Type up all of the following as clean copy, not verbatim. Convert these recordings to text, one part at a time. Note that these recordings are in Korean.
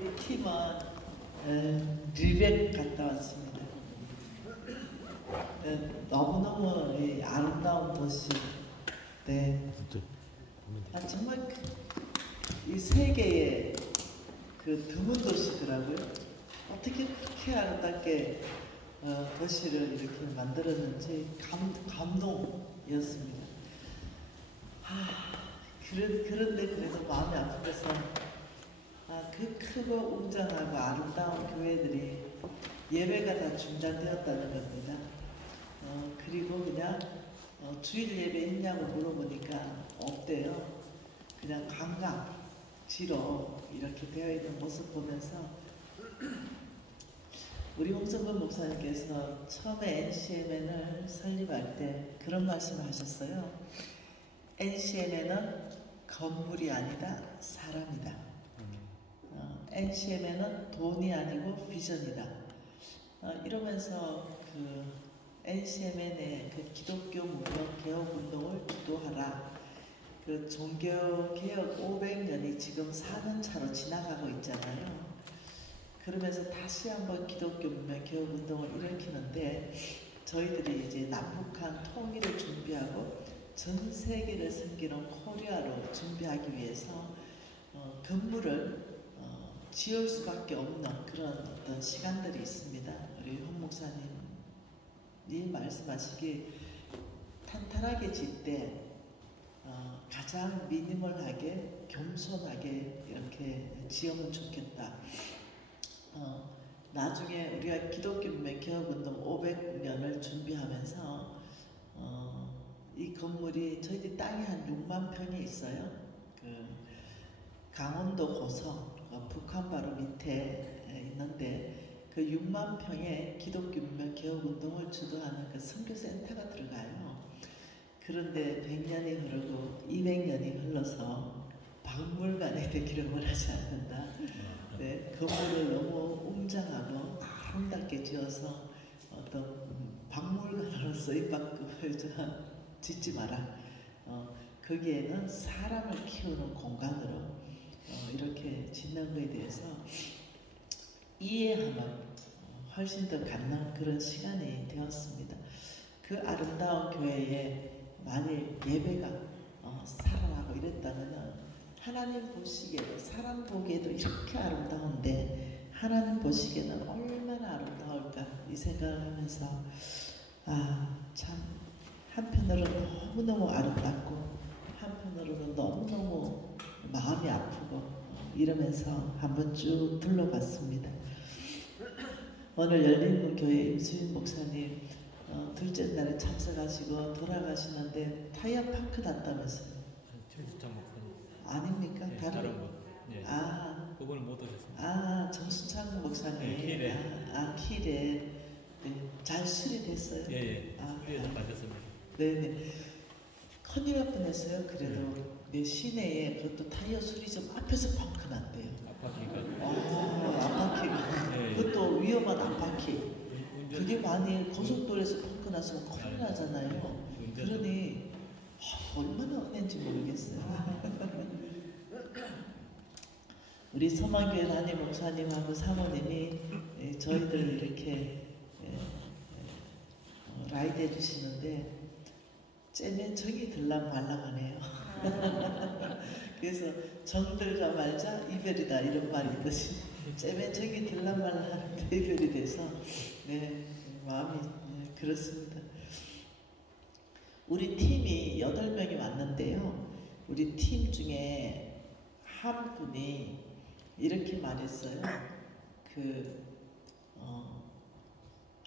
우리 팀은 리벡 갔다 왔습니다. 너무너무 아름다운 도시. 네. 정말 이 세계의 드문 도시더라고요. 어떻게 그렇게 아름답게 도시를 이렇게 만들었는지 감동이었습니다. 그런데 그래도 마음이 아프면서 그 크고 웅장하고 아름다운 교회들이 예배가 다 중단되었다는 겁니다. 그리고 그냥 주일 예배 있냐고 물어보니까 없대요. 그냥 관광지로 이렇게 되어 있는 모습 보면서 우리 홍성근 목사님께서 처음에 NCMN을 설립할 때 그런 말씀을 하셨어요. NCMN은 건물이 아니다, 사람이다. NCMN은 돈이 아니고 비전이다. 이러면서 NCMN의 기독교 문명 개혁 운동을 주도하라. 종교개혁 500년이 지금 4년 차로 지나가고 있잖아요. 그러면서 다시 한번 기독교 문명 개혁 운동을 일으키는데 저희들이 이제 남북한 통일을 준비하고 전 세계를 섬기는 코리아로 준비하기 위해서 건물을 지을 수밖에 없는 그런 어떤 시간들이 있습니다. 우리 홍 목사님이 말씀하시기 탄탄하게 질 때 가장 미니멀하게 겸손하게 이렇게 지으면 좋겠다. 나중에 우리가 기독교 문명 개혁운동 500년을 준비하면서 이 건물이 저희들 땅이 한 6만 평이 있어요. 강원도 고성 북한 바로 밑에 있는데 그 6만 평의 기독교 문명 개혁운동을 주도하는 선교센터가 들어가요. 그런데 100년이 흐르고 200년이 흘러서 박물관이 되기를 원하지 않는다. 네, 건물을 너무 웅장하고 아름답게 지어서 어떤 박물관으로 쓰임받고 짓지 마라. 거기에는 사람을 키우는 공간으로 이렇게 짓는 것에 대해서 이해하면 훨씬 더 갖는 그런 시간이 되었습니다. 그 아름다운 교회에 만일 예배가 살아나고 이랬다면 하나님 보시기에도 사람 보기에도 이렇게 아름다운데 하나님 보시기에는 얼마나 아름다울까 이 생각을 하면서 참 한편으로는 너무너무 아름답고 한편으로는 너무너무 마음이 아프고 이러면서 한번 쭉 둘러봤습니다. 오늘 열린문교회 임수인 목사님 둘째 날에 참석하시고 돌아가시는데 타이어파크 났다면서요? 정수창 목사님. 아닙니까? 네, 다른 분. 네. 그분은 못 오셨습니다. 정수창 목사님. 네, 키레. 키레. 네, 잘 수리됐어요? 예. 수리해서 가셨습니다. 네네. 큰일 날 뻔했어요. 그래도 내 시내에 그것도 타이어 수리 좀 앞에서 펑크 났대요. 앞바퀴가. 앞바퀴가. 네. 그것도 위험한 앞바퀴. 그게 많이 고속도로에서 펑크 났으면 큰일 나잖아요. 그러니 얼마나 은혜인지 모르겠어요. 우리 서만교회 담임 목사님하고 사모님이 저희들 이렇게 라이드 해주시는데 쟤네 정이 들랑 말랑하네요. 그래서 정들자 말자 이별이다 이런 말이 있듯이 쟤네 정이 들랑 말랑하는데 이별이 돼서 마음이 그렇습니다. 우리 팀이 8명이 왔는데요. 우리 팀 중에 한 분이 이렇게 말했어요.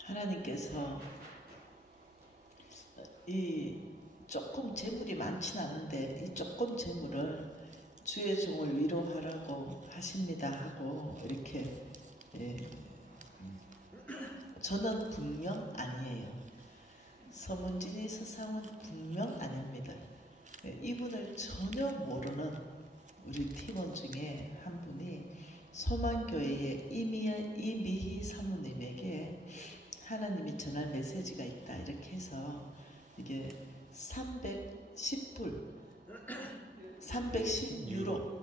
하나님께서 이 조금 재물이 많진 않은데 이 조금 재물을 주의 종을 위로하라고 하십니다 하고 이렇게 저는 분명 아니에요. 서문진이 서상은 분명 아닙니다. 이분을 전혀 모르는 우리 팀원 중에 한 분이 소망교회의 이미희 사모님에게 하나님이 전한 메시지가 있다 이렇게 해서 이게 310불 310유로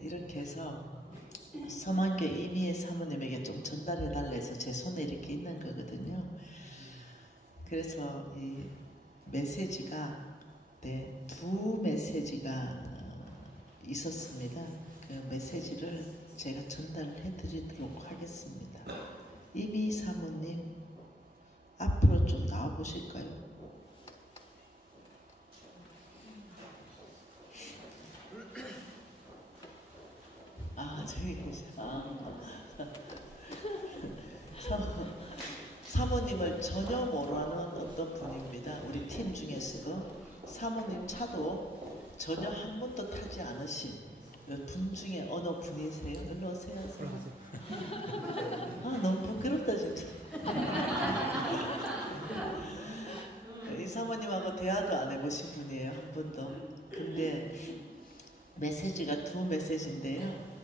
이렇게 해서 서만교 이미애 사모님에게 좀 전달해 달라 해서 제 손에 이렇게 있는 거거든요. 그래서 이 메시지가 두 메시지가 있었습니다. 그 메시지를 제가 전달해 드리도록 하겠습니다. 이미 사모님 앞으로 좀 나와 보실까요? 저기 계세요. 사모님을 전혀 모르는 어떤 분입니다. 우리 팀 중에서도 사모님 차도 전혀 한 번도 타지 않으신 분 중에 어느 분이세요? 일로 오세요. 너무 부끄럽다 진짜. 이 사모님하고 대화도 안 해보신 분이에요. 한 번도. 근데 메시지가 두 메시지인데요.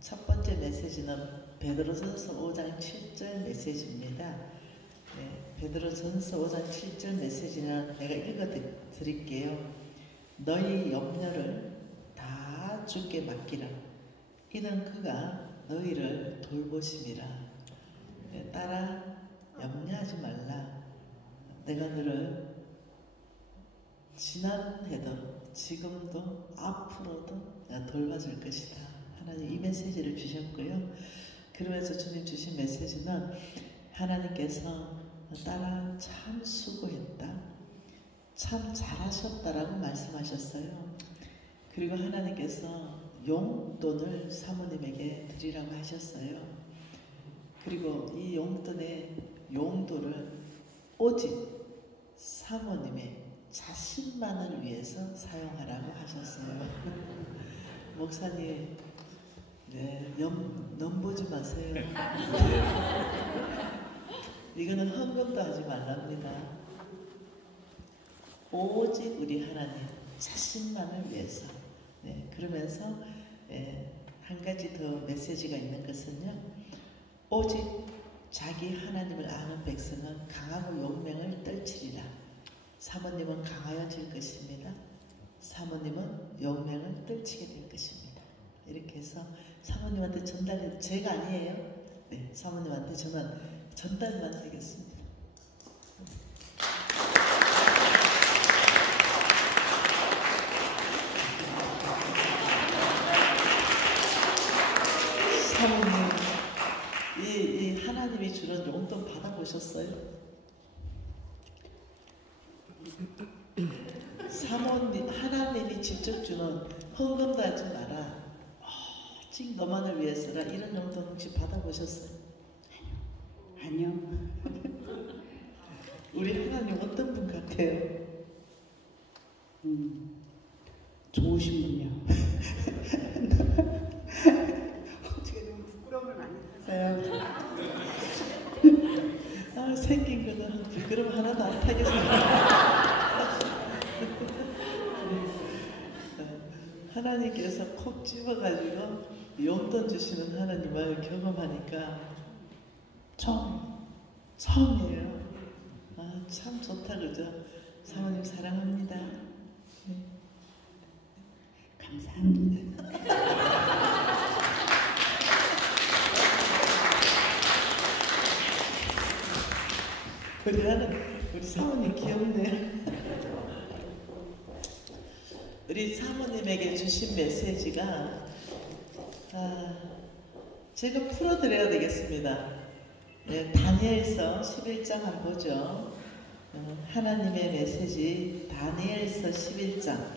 첫 번째 메시지는 베드로전서 5장 7절 메시지입니다. 베드로전서 5장 7절 메시지는 내가 읽어 드릴게요. 너희 염려를 다 주께 맡기라. 이는 그가 너희를 돌보심이라. 따라 염려하지 말라. 내가 너를 지난해도 지금도 앞으로도 내가 돌봐줄 것이다. 하나님 이 메시지를 주셨고요. 그러면서 주님 주신 메시지는 하나님께서 딸아 참 수고했다. 참 잘하셨다라고 말씀하셨어요. 그리고 하나님께서 용돈을 사모님에게 드리라고 하셨어요. 그리고 이 용돈의 용도를 오직 사모님의 자신만을 위해서 사용하라고 하셨어요. 목사님, 넘보지 마세요. 이거는 헌금도 하지 말랍니다. 오직 우리 하나님 자신만을 위해서. 그러면서 한 가지 더 메시지가 있는 것은요. 오직 자기 하나님을 아는 백성은 강하고 용맹을 떨치리라. 사모님은 강하여질 것입니다. 사모님은 용맹을 떨치게 될 것입니다. 이렇게 해서 사모님한테 전달해, 제가 아니에요. 사모님한테 저는 전달만 하겠습니다. 사모님, 이 하나님이 주는 용돈 받아보셨어요? 사모님, 하나님이 직접 주는 헌금도 하지 마라. 오직 너만을 위해서라. 이런 용돈 혹시 받아보셨어요? 아니요. 우리 하나님 어떤 분 같아요? 좋으신 분이요. 어떻게 좀 부끄러움을 많이 타세요. 생긴 거는 부끄러움 하나도 안 타겠어요. 하나님께서 콕 집어가지고 용돈 주시는 하나님을 경험하니까 처음이에요. 참 좋다 그죠? 사모님 사랑합니다. 감사합니다. 우리 사모님 귀엽네요. 우리 사모님에게 주신 메시지가 제가 풀어드려야 되겠습니다. 다니엘서 11장 한번 보죠. 하나님의 메시지 다니엘서 11장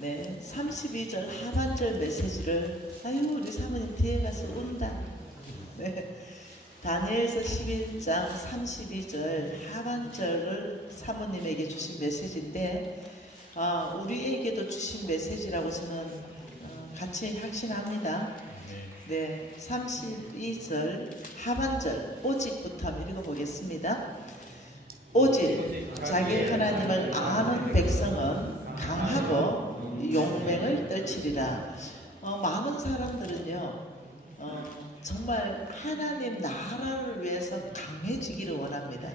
32절 하반절 메시지를 우리 사모님 뒤에 가서 운다. 다니엘서 11장 32절 하반절을 사모님에게 주신 메시지인데 우리에게도 주신 메시지라고 저는 같이 확신합니다. 32절 하반절 오직부터 한번 읽어보겠습니다. 오직 자기 하나님을 아는 백성은 강하고 용맹을 떨치리라. 많은 사람들은요 정말 하나님 나라를 위해서 강해지기를 원합니다.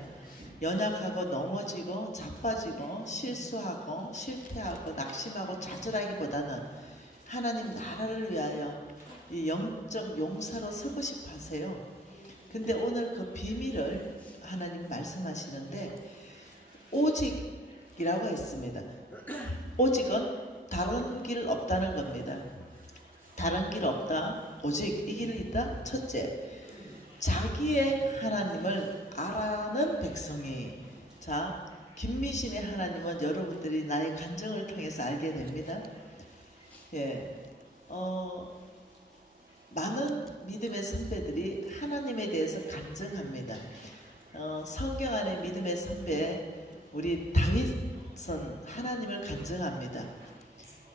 연약하고 넘어지고 자빠지고 실수하고 실패하고 낙심하고 좌절하기보다는 하나님 나라를 위하여 이 영적 용사로 서고 싶어 하세요. 근데 오늘 그 비밀을 하나님 말씀하시는데 오직이라고 했습니다. 오직은 다른 길 없다는 겁니다. 다른 길 없다. 오직 이 길이 있다. 첫째, 자기의 하나님을 알아는 백성이. 자, 김미신의 하나님은 여러분들이 나의 간증을 통해서 알게 됩니다. 예, 많은 믿음의 선배들이 하나님에 대해서 간증합니다. 성경 안에 믿음의 선배 우리 다윗은 하나님을 간증합니다.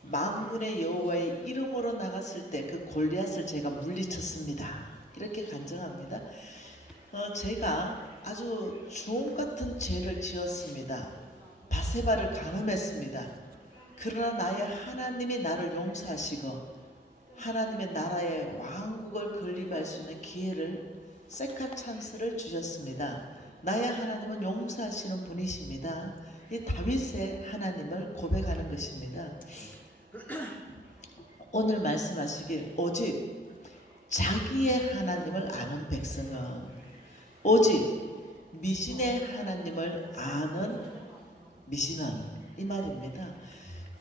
만군의 여호와의 이름으로 나갔을 때 그 골리앗을 제가 물리쳤습니다. 이렇게 간증합니다. 제가 아주 주홍 같은 죄를 지었습니다. 바세바를 간음했습니다. 그러나 나의 하나님이 나를 용서하시고 하나님의 나라의 왕국을 건립할 수 있는 기회를 세컨 찬스를 주셨습니다. 나의 하나님은 용서하시는 분이십니다. 이 다윗의 하나님을 고백하는 것입니다. 오늘 말씀하시길 오직 자기의 하나님을 아는 백성은 오직 미신의 하나님을 아는 미신은 이 말입니다.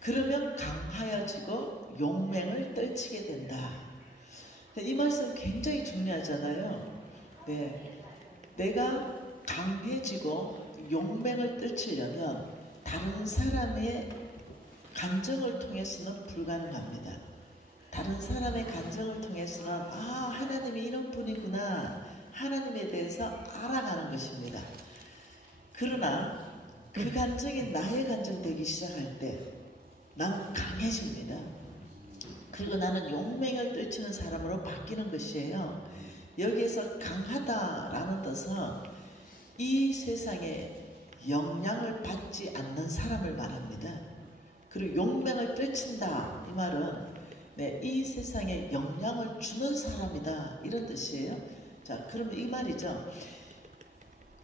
그러면 강하여지고 용맹을 떨치게 된다. 이 말씀 굉장히 중요하잖아요. 네, 내가 강해지고 용맹을 떨치려면 다른 사람의 간증을 통해서는 불가능합니다. 다른 사람의 간증을 통해서는 하나님이 이런 분이구나 하나님에 대해서 알아가는 것입니다. 그러나 그 간증이 나의 간증 되기 시작할 때 나는 강해집니다. 그리고 나는 용맹을 떨치는 사람으로 바뀌는 것이에요. 여기에서 강하다라는 뜻은 이 세상에 영향을 받지 않는 사람을 말합니다. 그리고 용맹을 떨친다 이 말은 이 세상에 영향을 주는 사람이다 이런 뜻이에요. 자, 그러면 이 말이죠.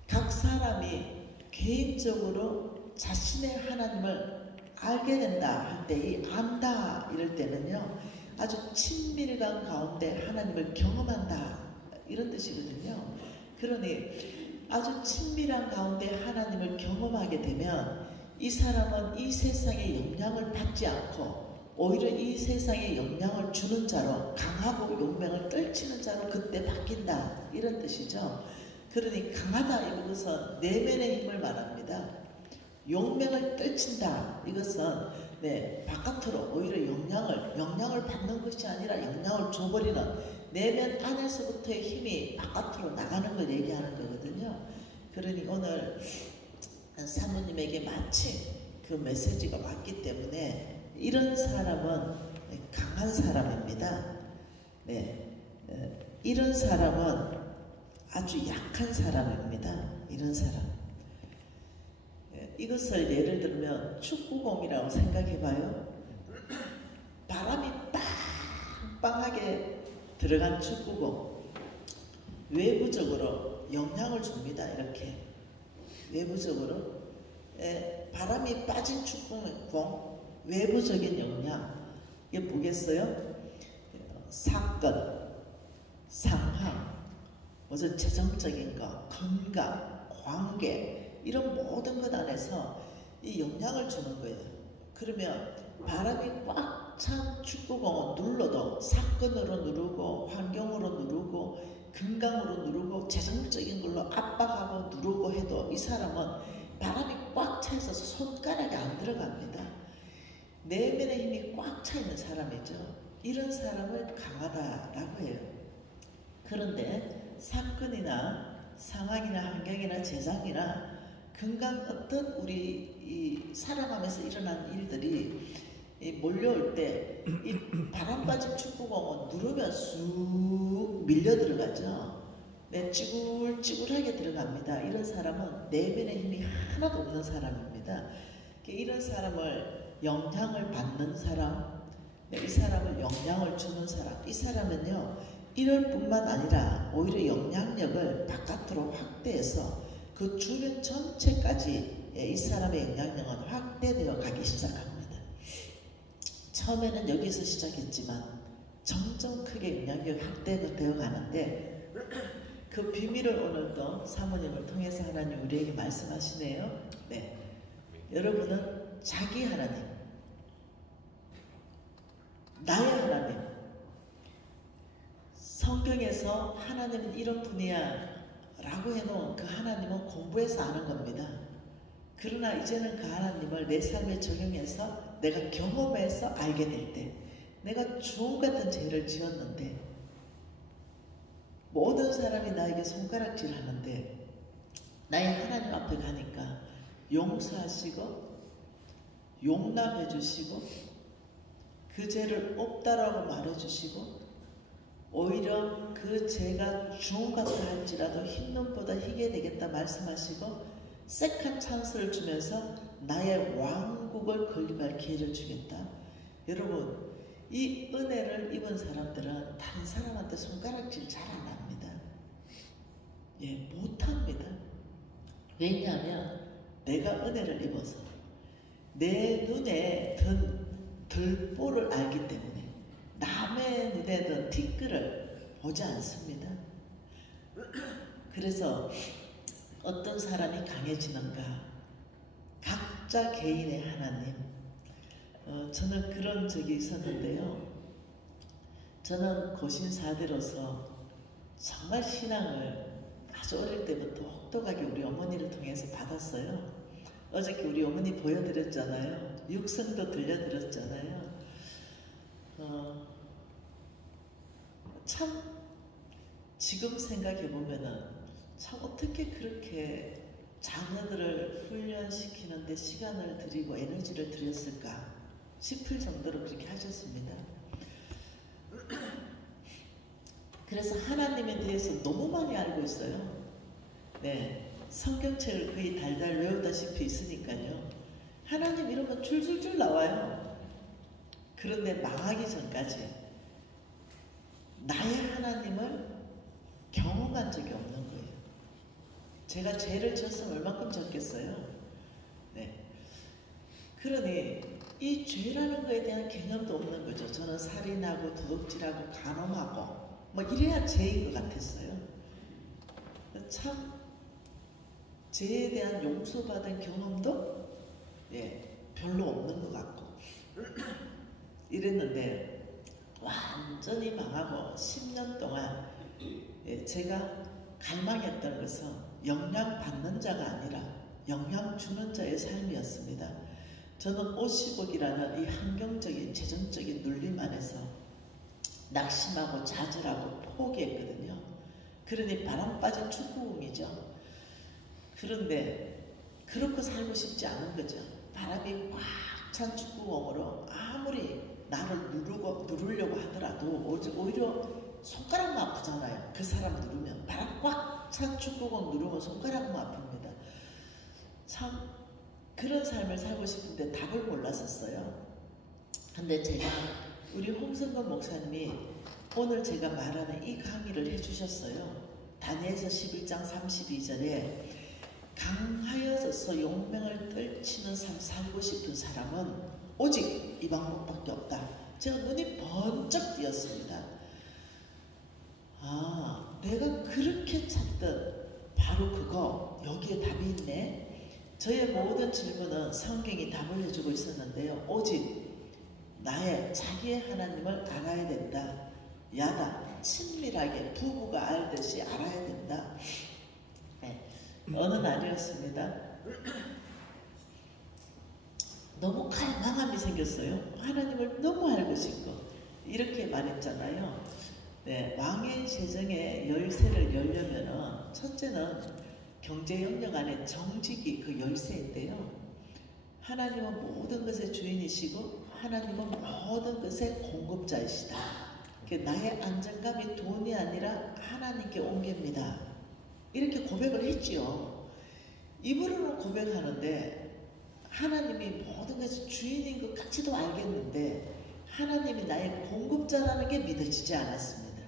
각 사람이 개인적으로 자신의 하나님을 알게 된다 할 때 이 안다 이럴 때는요 아주 친밀감 가운데 하나님을 경험한다 이런 뜻이거든요. 그러니 아주 친밀한 가운데 하나님을 경험하게 되면 이 사람은 이 세상의 영향을 받지 않고 오히려 이 세상에 영향을 주는 자로 강하고 용맹을 떨치는 자로 그때 바뀐다 이런 뜻이죠. 그러니 강하다 이것은 내면의 힘을 말합니다. 용맹을 떨친다 이것은 바깥으로 오히려 영향을 받는 것이 아니라 영향을 줘버리는 내면 안에서부터의 힘이 바깥으로 나가는 걸 얘기하는 거거든요. 그러니 오늘 사모님에게 마침 그 메시지가 왔기 때문에 이런 사람은 강한 사람입니다. 이런 사람은 아주 약한 사람입니다. 이런 사람. 이것을 예를 들면 축구공이라고 생각해봐요. 바람이 빵빵하게 들어간 축구공. 외부적으로 영향을 줍니다. 이렇게. 외부적으로. 바람이 빠진 축구공. 외부적인 영향. 이게 뭐겠어요? 사건, 상황, 무슨 재정적인 것, 건강, 관계 이런 모든 것 안에서 이 영향을 주는 거예요. 그러면 바람이 꽉 찬 축구공은 눌러도 사건으로 누르고 환경으로 누르고 건강으로 누르고 재정적인 걸로 압박하고 누르고 해도 이 사람은 바람이 꽉 차 있어서 손가락이 안 들어갑니다. 내면의 힘이 꽉 차 있는 사람이죠. 이런 사람을 강하다라고 해요. 그런데 사건이나 상황이나 환경이나 재정이나 건강 어떤 우리 살아가면서 일어난 일들이 몰려올 때 이 바람 빠진 축구공은 누르면 쑥 밀려 들어가죠. 찌글찌글하게 들어갑니다. 이런 사람은 내면의 힘이 하나도 없는 사람입니다. 이런 사람을 영향을 받는 사람, 이 사람을 영향을 주는 사람, 이 사람은요 이럴 뿐만 아니라 오히려 영향력을 바깥으로 확대해서 그 주변 전체까지 이 사람의 영향력은 확대되어 가기 시작합니다. 처음에는 여기서 시작했지만 점점 크게 영향력이 확대가 되어 가는데 그 비밀을 오늘도 사모님을 통해서 하나님 우리에게 말씀하시네요. 네, 여러분은 자기 하나님, 나의 하나님, 성경에서 하나님은 이런 분이야 라고 해놓은 그 하나님은 공부해서 아는 겁니다. 그러나 이제는 그 하나님을 내 삶에 적용해서 내가 경험해서 알게 될 때, 내가 주홍 같은 죄를 지었는데 모든 사람이 나에게 손가락질 하는데 나의 하나님 앞에 가니까 용서하시고 용납해 주시고 그 죄를 없다라고 말해 주시고 오히려 그 죄가 주홍 같다 할지라도 흰 눈보다 희게 되겠다 말씀하시고 세컨 찬스를 주면서 나의 왕국을 건립할 기회를 주겠다. 여러분, 이 은혜를 입은 사람들은 다른 사람한테 손가락질 잘 안 합니다. 예, 못합니다. 왜냐하면 내가 은혜를 입어서 내 눈에 든 들보를 알기 때문에 남의 눈에 든 티끌을 보지 않습니다. 그래서 어떤 사람이 강해지는가? 각자 개인의 하나님. 저는 그런 적이 있었는데요. 저는 고신사대로서 정말 신앙을 아주 어릴 때부터 혹독하게 우리 어머니를 통해서 받았어요. 어저께 우리 어머니 보여드렸잖아요. 육성도 들려드렸잖아요. 참 지금 생각해보면은 참 어떻게 그렇게 자녀들을 훈련시키는데 시간을 들이고 에너지를 들였을까 싶을 정도로 그렇게 하셨습니다. 그래서 하나님에 대해서 너무 많이 알고 있어요. 네, 성경책을 거의 달달 외우다시피 있으니까요. 하나님 이러면 줄줄줄 나와요. 그런데 망하기 전까지 나의 하나님을 경험한 적이 없는 거예요. 제가 죄를 지었으면 얼마큼 졌겠어요. 네. 그러니 이 죄라는 거에 대한 개념도 없는 거죠. 저는 살인하고 도둑질하고 간음하고 뭐 이래야 죄인 것 같았어요. 참 죄에 대한 용서받은 경험도 별로 없는 것 같고 이랬는데 완전히 망하고 10년 동안 제가 갈망했던 것은 영향받는 자가 아니라 영향 주는 자의 삶이었습니다. 저는 50억이라는 이 환경적인 재정적인 눌림 안에서 낙심하고 좌절하고 포기했거든요. 그러니 바람 빠진 축구공이죠. 그런데 그렇게 살고 싶지 않은 거죠. 바람이 꽉 찬 축구공으로 아무리 나를 누르려고 하더라도 오히려 손가락만 아프잖아요. 그 사람 누르면 바람 꽉 찬 축구공 누르면 손가락만 아픕니다. 참 그런 삶을 살고 싶은데 답을 몰랐었어요. 근데 제가 우리 홍성건 목사님이 오늘 제가 말하는 이 강의를 해주셨어요. 다니엘서 11장 32절에 강하여져서 용맹을 떨치는 삶 살고 싶은 사람은 오직 이 방법밖에 없다. 제가 눈이 번쩍 띄었습니다. 아, 내가 그렇게 찾던 바로 그거, 여기에 답이 있네. 저의 모든 질문은 성경이 답을 해주고 있었는데요. 오직 나의 자기의 하나님을 알아야 된다. 야다, 친밀하게 부부가 알듯이 알아야 된다. 어느 날이었습니다. 너무 갈망함이 생겼어요. 하나님을 너무 알고 싶고 이렇게 말했잖아요. 네, 왕의 재정의 열쇠를 열려면은 첫째는 경제 영역 안에 정직이 그 열쇠인데요. 하나님은 모든 것의 주인이시고 하나님은 모든 것의 공급자이시다. 나의 안정감이 돈이 아니라 하나님께 온 겁니다. 이렇게 고백을 했지요. 입으로는 고백하는데 하나님이 모든 것의 주인인 것 같이도 알겠는데 하나님이 나의 공급자라는 게 믿어지지 않았습니다.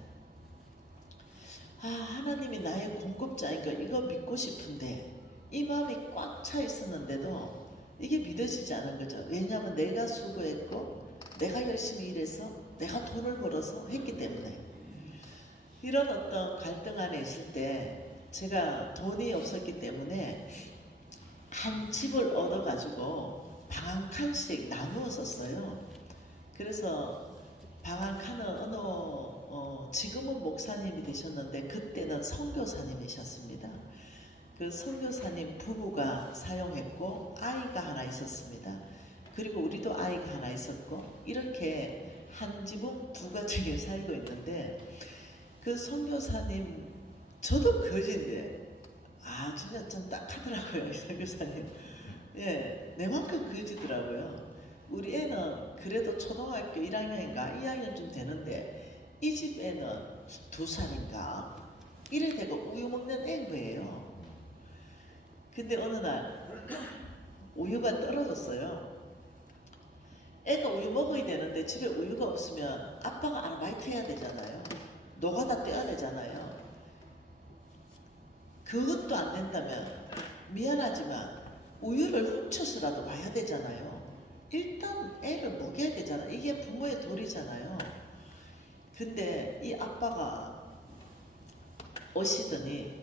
아, 하나님이 나의 공급자니까 이거 믿고 싶은데 이 마음이 꽉 차 있었는데도 이게 믿어지지 않은 거죠. 왜냐하면 내가 수고했고 내가 열심히 일해서 내가 돈을 벌어서 했기 때문에. 이런 어떤 갈등 안에 있을 때 제가 돈이 없었기 때문에 한 집을 얻어가지고 방 한 칸씩 나누어 썼어요. 그래서 방 한 칸은 지금은 목사님이 되셨는데 그때는 선교사님이셨습니다. 그 선교사님 부부가 사용했고 아이가 하나 있었습니다. 그리고 우리도 아이가 하나 있었고 이렇게 한 지붕 두 가족이 살고 있는데 그 선교사님 저도 거지인데 진짜 좀 딱하더라고요. 이 선교사님. 예, 내만큼 거지더라고요. 우리 애는 그래도 초등학교 1학년인가 2학년쯤 되는데 이 집 애는 2살인가 이래 되고 우유 먹는 애인 거예요. 근데 어느 날 우유가 떨어졌어요. 애가 우유 먹어야 되는데 집에 우유가 없으면 아빠가 아르바이트 해야 되잖아요. 노가다 떼야 되잖아요. 그것도 안 된다면 미안하지만 우유를 훔쳐서라도 와야 되잖아요. 일단 애를 먹여야 되잖아요. 이게 부모의 도리잖아요. 근데 이 아빠가 오시더니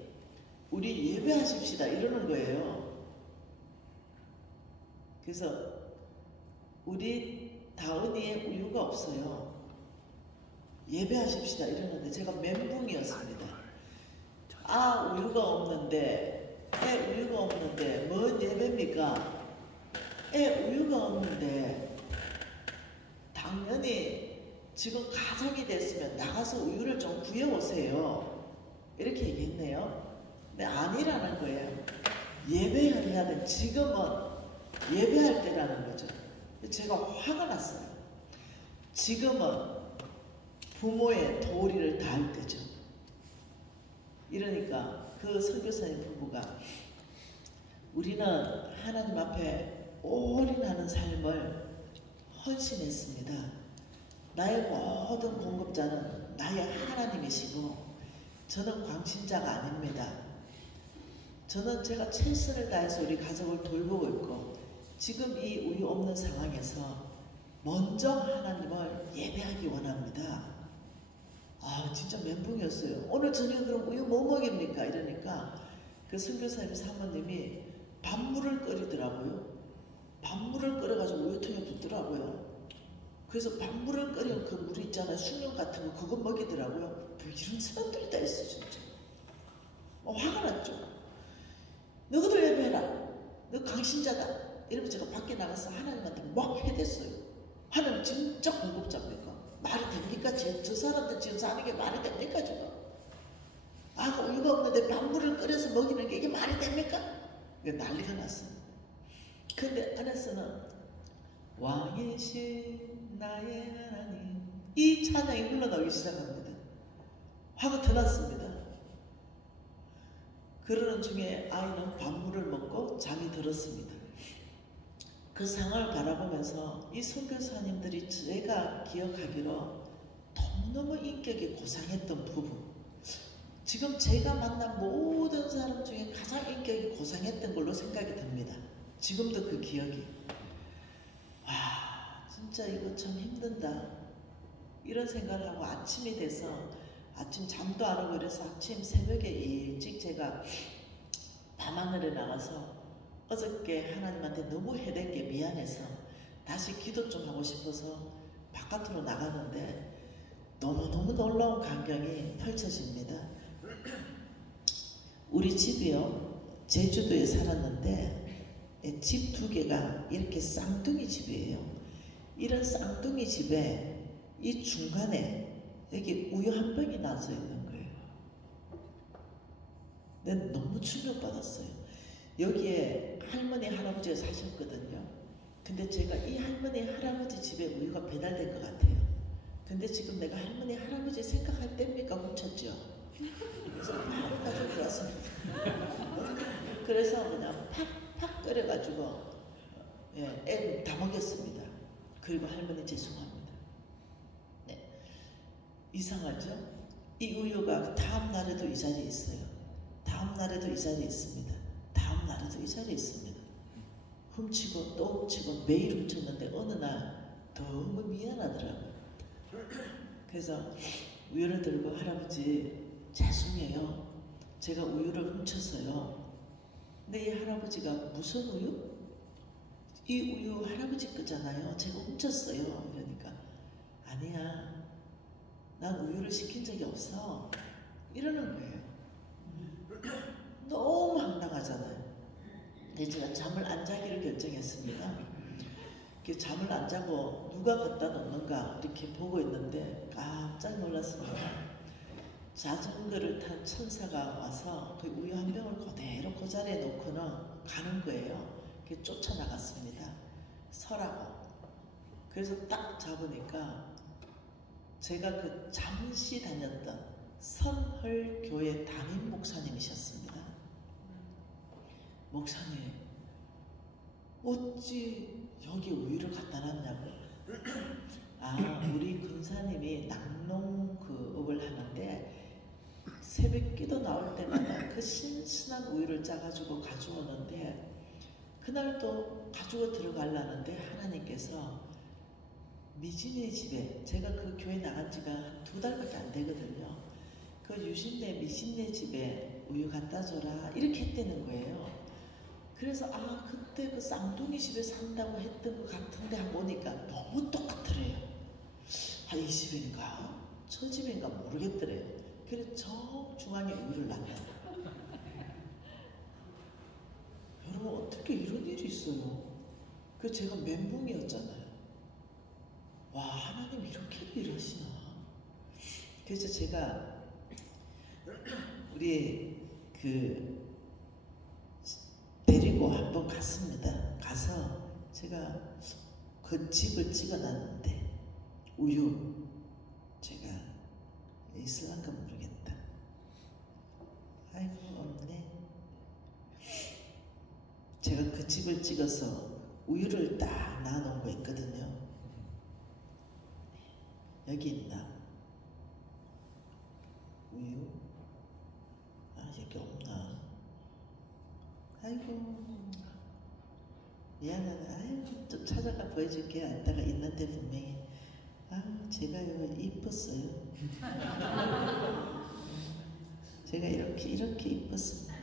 우리 예배하십시다 이러는 거예요. 그래서 우리 다은이의 우유가 없어요. 예배하십시다 이러는데 제가 멘붕이었습니다. 우유가 없는데 애 우유가 없는데 뭔 예배입니까? 애 우유가 없는데 당연히 지금 가정이 됐으면 나가서 우유를 좀 구해오세요. 이렇게 얘기했네요. 근데 아니라는 거예요. 예배해야 돼. 지금은 예배할 때라는 거죠. 제가 화가 났어요. 지금은 부모의 도리를 다할 때죠. 이러니까 그 선교사님 부부가 우리는 하나님 앞에 올인하는 삶을 헌신했습니다. 나의 모든 공급자는 나의 하나님이시고 저는 광신자가 아닙니다. 저는 제가 최선을 다해서 우리 가족을 돌보고 있고 지금 이 우유 없는 상황에서 먼저 하나님을 예배하기 원합니다. 진짜 멘붕이었어요. 오늘 저녁에 그럼 우유 뭐 먹입니까? 이러니까 그 선교사님 사모님이 밥물을 끓이더라고요. 밥물을 끓여가지고 우유통에 붓더라고요. 그래서 밥물을 끓인 그 물 있잖아요. 수면 같은 거 그거 먹이더라고요. 뭐 이런 사람들이 다 있어 진짜. 화가 났죠. 너희들 예배해라. 너 강신자다. 이러면 제가 밖에 나가서 하나님한테 막 해댔어요. 하나님 진짜 공급자입니까? 말이 됩니까? 저 사람들 지금 사는 게 말이 됩니까 지금? 우유가 없는데 밥물을 끓여서 먹이는 게 이게 말이 됩니까? 난리가 났습니다. 근데 안에서는 왕이신 나의 하나님 이 찬양이 흘러나오기 시작합니다. 화가 더 났습니다. 그러는 중에 아이는 밥물을 먹고 잠이 들었습니다. 그 상황을 바라보면서 이 선교사님들이 제가 기억하기로 너무너무 인격이 고상했던 부부, 지금 제가 만난 모든 사람 중에 가장 인격이 고상했던 걸로 생각이 듭니다. 지금도 그 기억이 진짜 이거 참 힘든다 이런 생각을 하고 아침이 돼서 아침 잠도 안 오고 그래서 아침 새벽에 일찍 제가 밤하늘에 나가서 어저께 하나님한테 너무 해댄 게 미안해서 다시 기도 좀 하고 싶어서 바깥으로 나가는데 너무너무 놀라운 광경이 펼쳐집니다. 우리 집이요, 제주도에 살았는데 집 2개가 이렇게 쌍둥이 집이에요. 이런 쌍둥이 집에 이 중간에 여기 우유 한 병이 나서 있는 거예요. 난 너무 충격받았어요. 여기에 할머니 할아버지가 사셨거든요. 근데 제가 이 할머니 할아버지 집에 우유가 배달된 것 같아요. 근데 지금 내가 할머니 할아버지 생각할 때입니까? 훔쳤죠. 그래서 바로 가지고 들어왔습니다. 그래서 그냥 팍팍 끓여가지고 애 다 먹였습니다. 그리고 할머니 죄송합니다. 이상하죠? 이 우유가 다음 날에도 이 자리에 있어요. 다음 날에도 이 자리에 있습니다. 다음 날에도 이 자리에 있습니다. 훔치고 또 훔치고 매일 훔쳤는데 어느 날 너무 미안하더라고요. 그래서 우유를 들고 할아버지 죄송해요. 제가 우유를 훔쳤어요. 근데 이 할아버지가 무슨 우유? 이 우유 할아버지 거잖아요. 제가 훔쳤어요. 이러니까 아니야. 난 우유를 시킨 적이 없어. 이러는 거예요. 너무 황당하잖아요. 그래서 제가 잠을 안 자기를 결정했습니다. 잠을 안 자고 누가 갖다 놓는가 이렇게 보고 있는데 깜짝 놀랐습니다. 자전거를 탄 천사가 와서 그 우유 한 병을 그대로 그 자리에 놓고는 가는 거예요. 쫓아나갔습니다. 서라고. 그래서 딱 잡으니까 제가 그 잠시 다녔던 선헐교회 담임 목사님이셨습니다. 목사님, 어찌 여기 우유를 갖다 놨냐고. 우리 근사님이 낙농업을 하는데 새벽 기도 나올 때마다 그 신선한 우유를 짜가지고 가져오는데 그날도 가지고 들어가려는데 하나님께서 미진의 집에, 제가 그 교회 나간 지가 한 2달밖에 안 되거든요. 그 유신네 미신네 집에 우유 갖다 줘라 이렇게 했다는 거예요. 그래서 그때 그 쌍둥이 집에 산다고 했던 것 같은데 한번 보니까 너무 똑같더래요. 이 집인가? 저 집인가 모르겠더래요. 그래서 저 중앙에 우유를 놨다. 여러분 어떻게 이런 일이 있어요? 그 제가 멘붕이었잖아요. 와, 하나님 이렇게 일하시나? 그래서 제가 우리 데리고 한번 갔습니다. 가서 제가 그 집을 찍어놨는데 우유 제가 있을란가 모르겠다. 아이고 없네. 제가 그 집을 찍어서 우유를 딱 놔놓은 거 있거든요. 여기 있나? 우유? 여기 없나? 아이고 미안하다. 아이고 좀 찾아가 보여줄게요. 이따가 있는데 분명히. 제가요 이뻤어요. 제가 이렇게 이뻤습니다.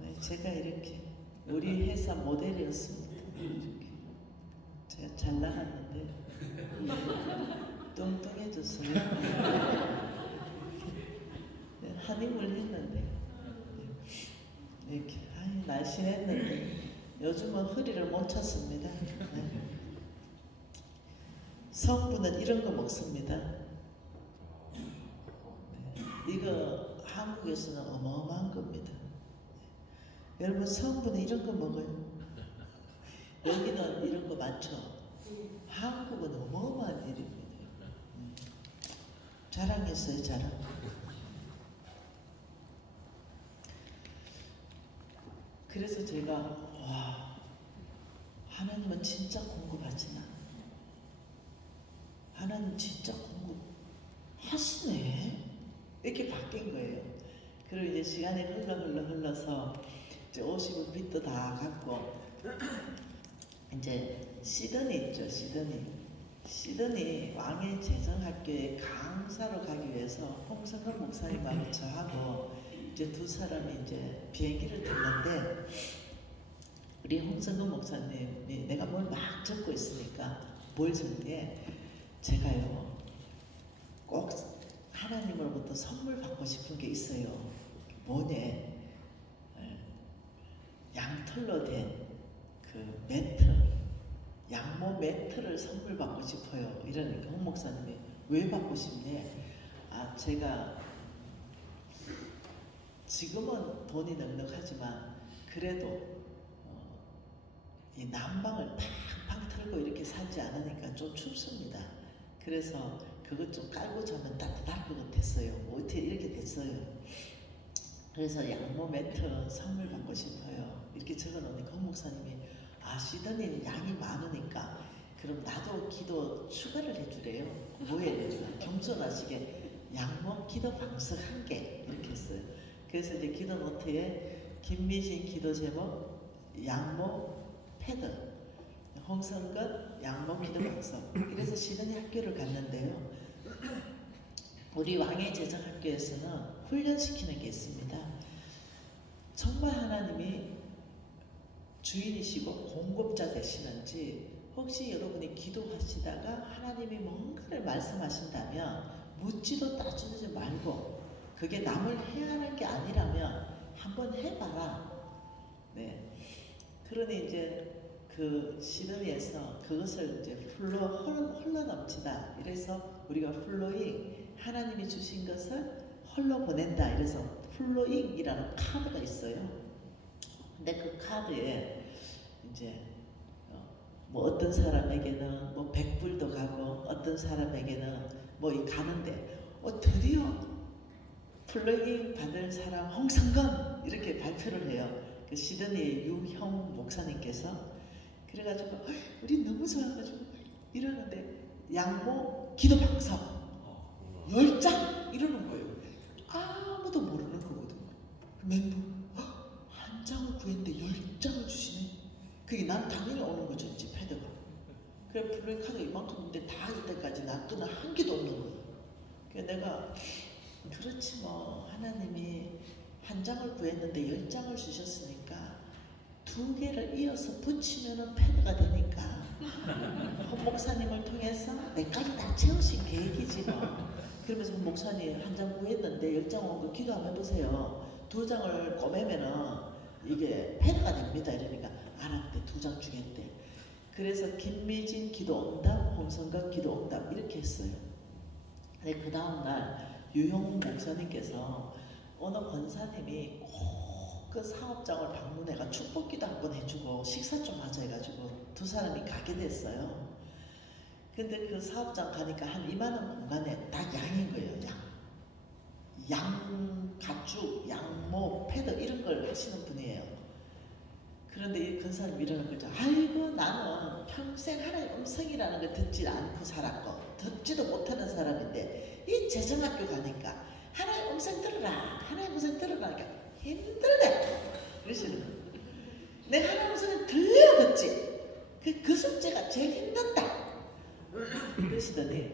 네, 제가 이렇게 우리 회사 모델이었습니다. 이렇게 제가 잘 나갔는데 뚱뚱해졌어요. 네, 한임을 했는데 이렇게 날씬했는데 요즘은 허리를 못 찼습니다. 네. 성분은 이런 거 먹습니다. 네. 이거 한국에서는 어마어마한 겁니다. 네. 여러분 성분은 이런 거 먹어요. 여기는 이런 거 많죠. 한국은 어마어마한 일입니다. 자랑했어요, 자랑. 그래서 제가 와, 하나님은 진짜 공급하시나? 하나님 진짜 공급하시네? 이렇게 바뀐 거예요. 그리고 이제 시간이 흘러서 이제 50은 다 갖고 이제 시드니 있죠, 시드니 왕의 재정학교에 강사로 가기 위해서 홍성근 목사님하고 저하고 이제 두 사람이 이제 비행기를 탔는데 우리 홍성근 목사님이 내가 뭘 막 적고 있으니까 뭘 적게 제가요 꼭 하나님으로부터 선물 받고 싶은 게 있어요. 뭐냐? 양털로 된 그 매트, 양모 매트를 선물 받고 싶어요. 이러니까 홍 목사님이 왜 받고 싶네? 제가 지금은 돈이 넉넉하지만 그래도 이 난방을 팡팡 틀고 이렇게 살지 않으니까 좀 춥습니다. 그래서 그것 좀 깔고 자면 따뜻할 것 같았어요. 어떻게 이렇게 됐어요. 그래서 양모 매트 선물 받고 싶어요. 이렇게 적어놓으니까 홍 목사님이 시드니는 양이 많으니까 그럼 나도 기도 추가를 해주래요. 뭐 해야 되나? 겸손하시게 양모 기도 방석 1개 이렇게 했어요. 그래서 이제 기도 노트에 김미신 기도 제목 양모 패드 홍성근, 양모 기도방석. 이래서 시드니 학교를 갔는데요. 우리 왕의 제정학교에서는 훈련시키는 게 있습니다. 정말 하나님이 주인이시고 공급자 되시는지, 혹시 여러분이 기도하시다가 하나님이 뭔가를 말씀하신다면 묻지도 따지지 말고, 그게 남을 해야 하는 게 아니라면 한번 해봐라. 네. 그러니 이제 그 시드니에서 그것을 이제 흘러 넘치다. 이래서 우리가 플로잉, 하나님이 주신 것을 흘러 보낸다. 이래서 플로잉이라는 카드가 있어요. 근데 그 카드에 이제 뭐 어떤 사람에게는 뭐 100불도 가고, 어떤 사람에게는 뭐 가는데 드디어 플로잉 받을 사람 홍성근 이렇게 발표를 해요. 그 시드니의 유형 목사님께서. 그래가지고 우리 너무 좋아가지고 이러는데 양모 기도방석 10장 이러는 거예요. 아무도 모르는 거거든요. 멘붕. 한 장을 구했는데 10장을 주시네. 그게 난 당연히 오는 거죠, 이제 패드가. 그래, 플로잉 카드 이만큼인데 다 할 때까지 나 또는 한 개도 없는 거예요. 그래서 내가 그렇지 뭐, 하나님이 한 장을 구했는데 10장을 주셨으니까 2개를 이어서 붙이면은 패드가 되니까 헌 목사님을 통해서 내까지 다 채우신 계획이지 뭐. 그러면서 헌 목사님 한 장 구했는데 10장 온 거 기도 한번 해보세요. 2장을 꼬매면은 이게 패드가 됩니다. 이러니까 알았대. 2장 주겠대. 그래서 김미진 기도응답, 홍성근 기도응답 이렇게 했어요. 근데 그 다음날 유형 목사님께서 어느 권사님이 꼭 그 사업장을 방문해가 축복기도 한번 해주고 식사 좀 하자 해가지고 2사람이 가게 됐어요. 근데 그 사업장 가니까 한 2만 원 공간에 다 양인 거예요. 양, 가죽, 양모, 패드 이런 걸 하시는 분이에요. 그런데 이 권사님 이러는 거죠. 아이고, 나는 평생 하나님 음성이라는 걸 듣지 않고 살았고 듣지도 못하는 사람인데 이 재정학교 가니까 하나님 음성 들으라, 하나님 음성 들으라 하니까 힘들대. 그러시는 거예요. 내 하나님 음성을 들려야 듣지. 그 숙제가 제일 힘들다. 그러시더니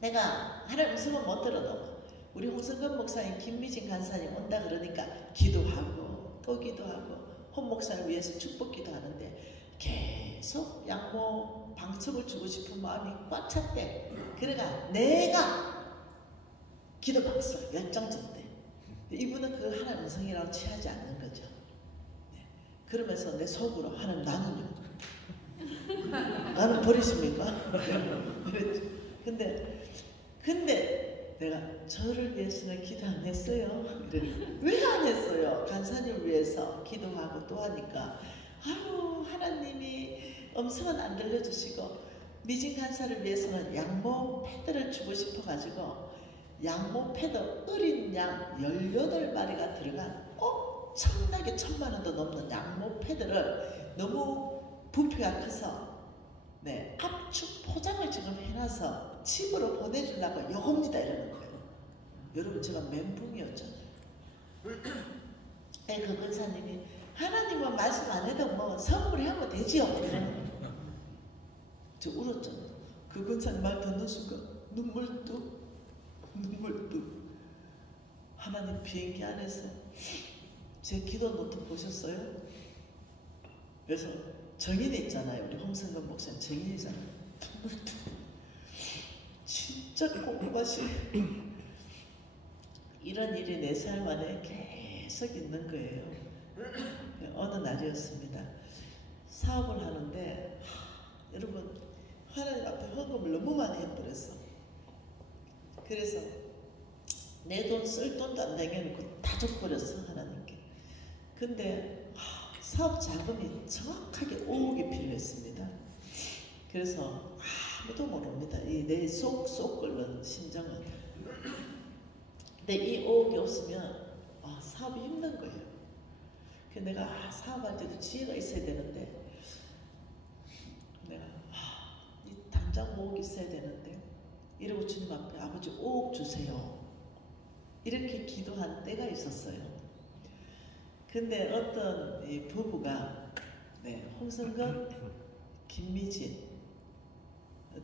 내가 하나님 음성은 못 들어도 우리 홍성근 목사님, 김미진 간사님 온다 그러니까 기도하고 또 기도하고 헌 목사를 위해서 축복 기도하는데 계속 양모 방석을 주고 싶은 마음이 꽉 찼대. 그러니까 내가 기도 방석 10장 줬대. 이분은 그 하나님 음성이라고 취하지 않는 거죠. 네. 그러면서 내 속으로 하나님 나는요? 나는 버리십니까? 근데 내가 저를 위해서는 기도 안 했어요. 왜 안 했어요? 간사님을 위해서 기도하고 또 하니까 아유, 하나님이 음성은 안 들려주시고 미진 간사를 위해서는 양모 패드를 주고 싶어가지고 양모 패드 어린 양 18마리가 들어간 엄청나게 1000만원도 넘는 양모 패드를 너무 부피가 커서 네, 압축 포장을 지금 해놔서 집으로 보내주려고 요겁니다 이러는 거예요. 여러분 제가 멘붕이었죠. 네, 그 권사님이 하나님은 말씀 안 해도 뭐 선물하면 되지요 이러는 거예요. 저 울었잖아요. 그 권사님 말 듣는 순간 눈물 뚝 하나님 비행기 안에서 제 기도 노트 보셨어요? 그래서 정인이 있잖아요. 우리 홍성근 목사님 정인이잖아요. 눈물 뚝 진짜 꼼꼼하시네. 이런 일이 내 삶 안에 계속 있는 거예요. 어느 날이었습니다. 사업을 하는데 여러분 하나님 앞에 헌금을 너무 많이 해버렸어. 그래서 내 돈 쓸 돈도 안 남겨놓고 다 줘버렸어 하나님께. 근데 사업 자금이 정확하게 5억이 필요했습니다. 그래서 아무도 모릅니다. 이 내 쏙쏙 끓는 심정은. 근데 이 5억이 없으면 사업이 힘든 거예요. 그래서 내가 사업할 때도 지혜가 있어야 되는데 내가 이 당장 5억 있어야 되는데 이러고 주님 앞에 아버지 5억 주세요. 이렇게 기도한 때가 있었어요. 근데 어떤 이 부부가 홍성근 김미진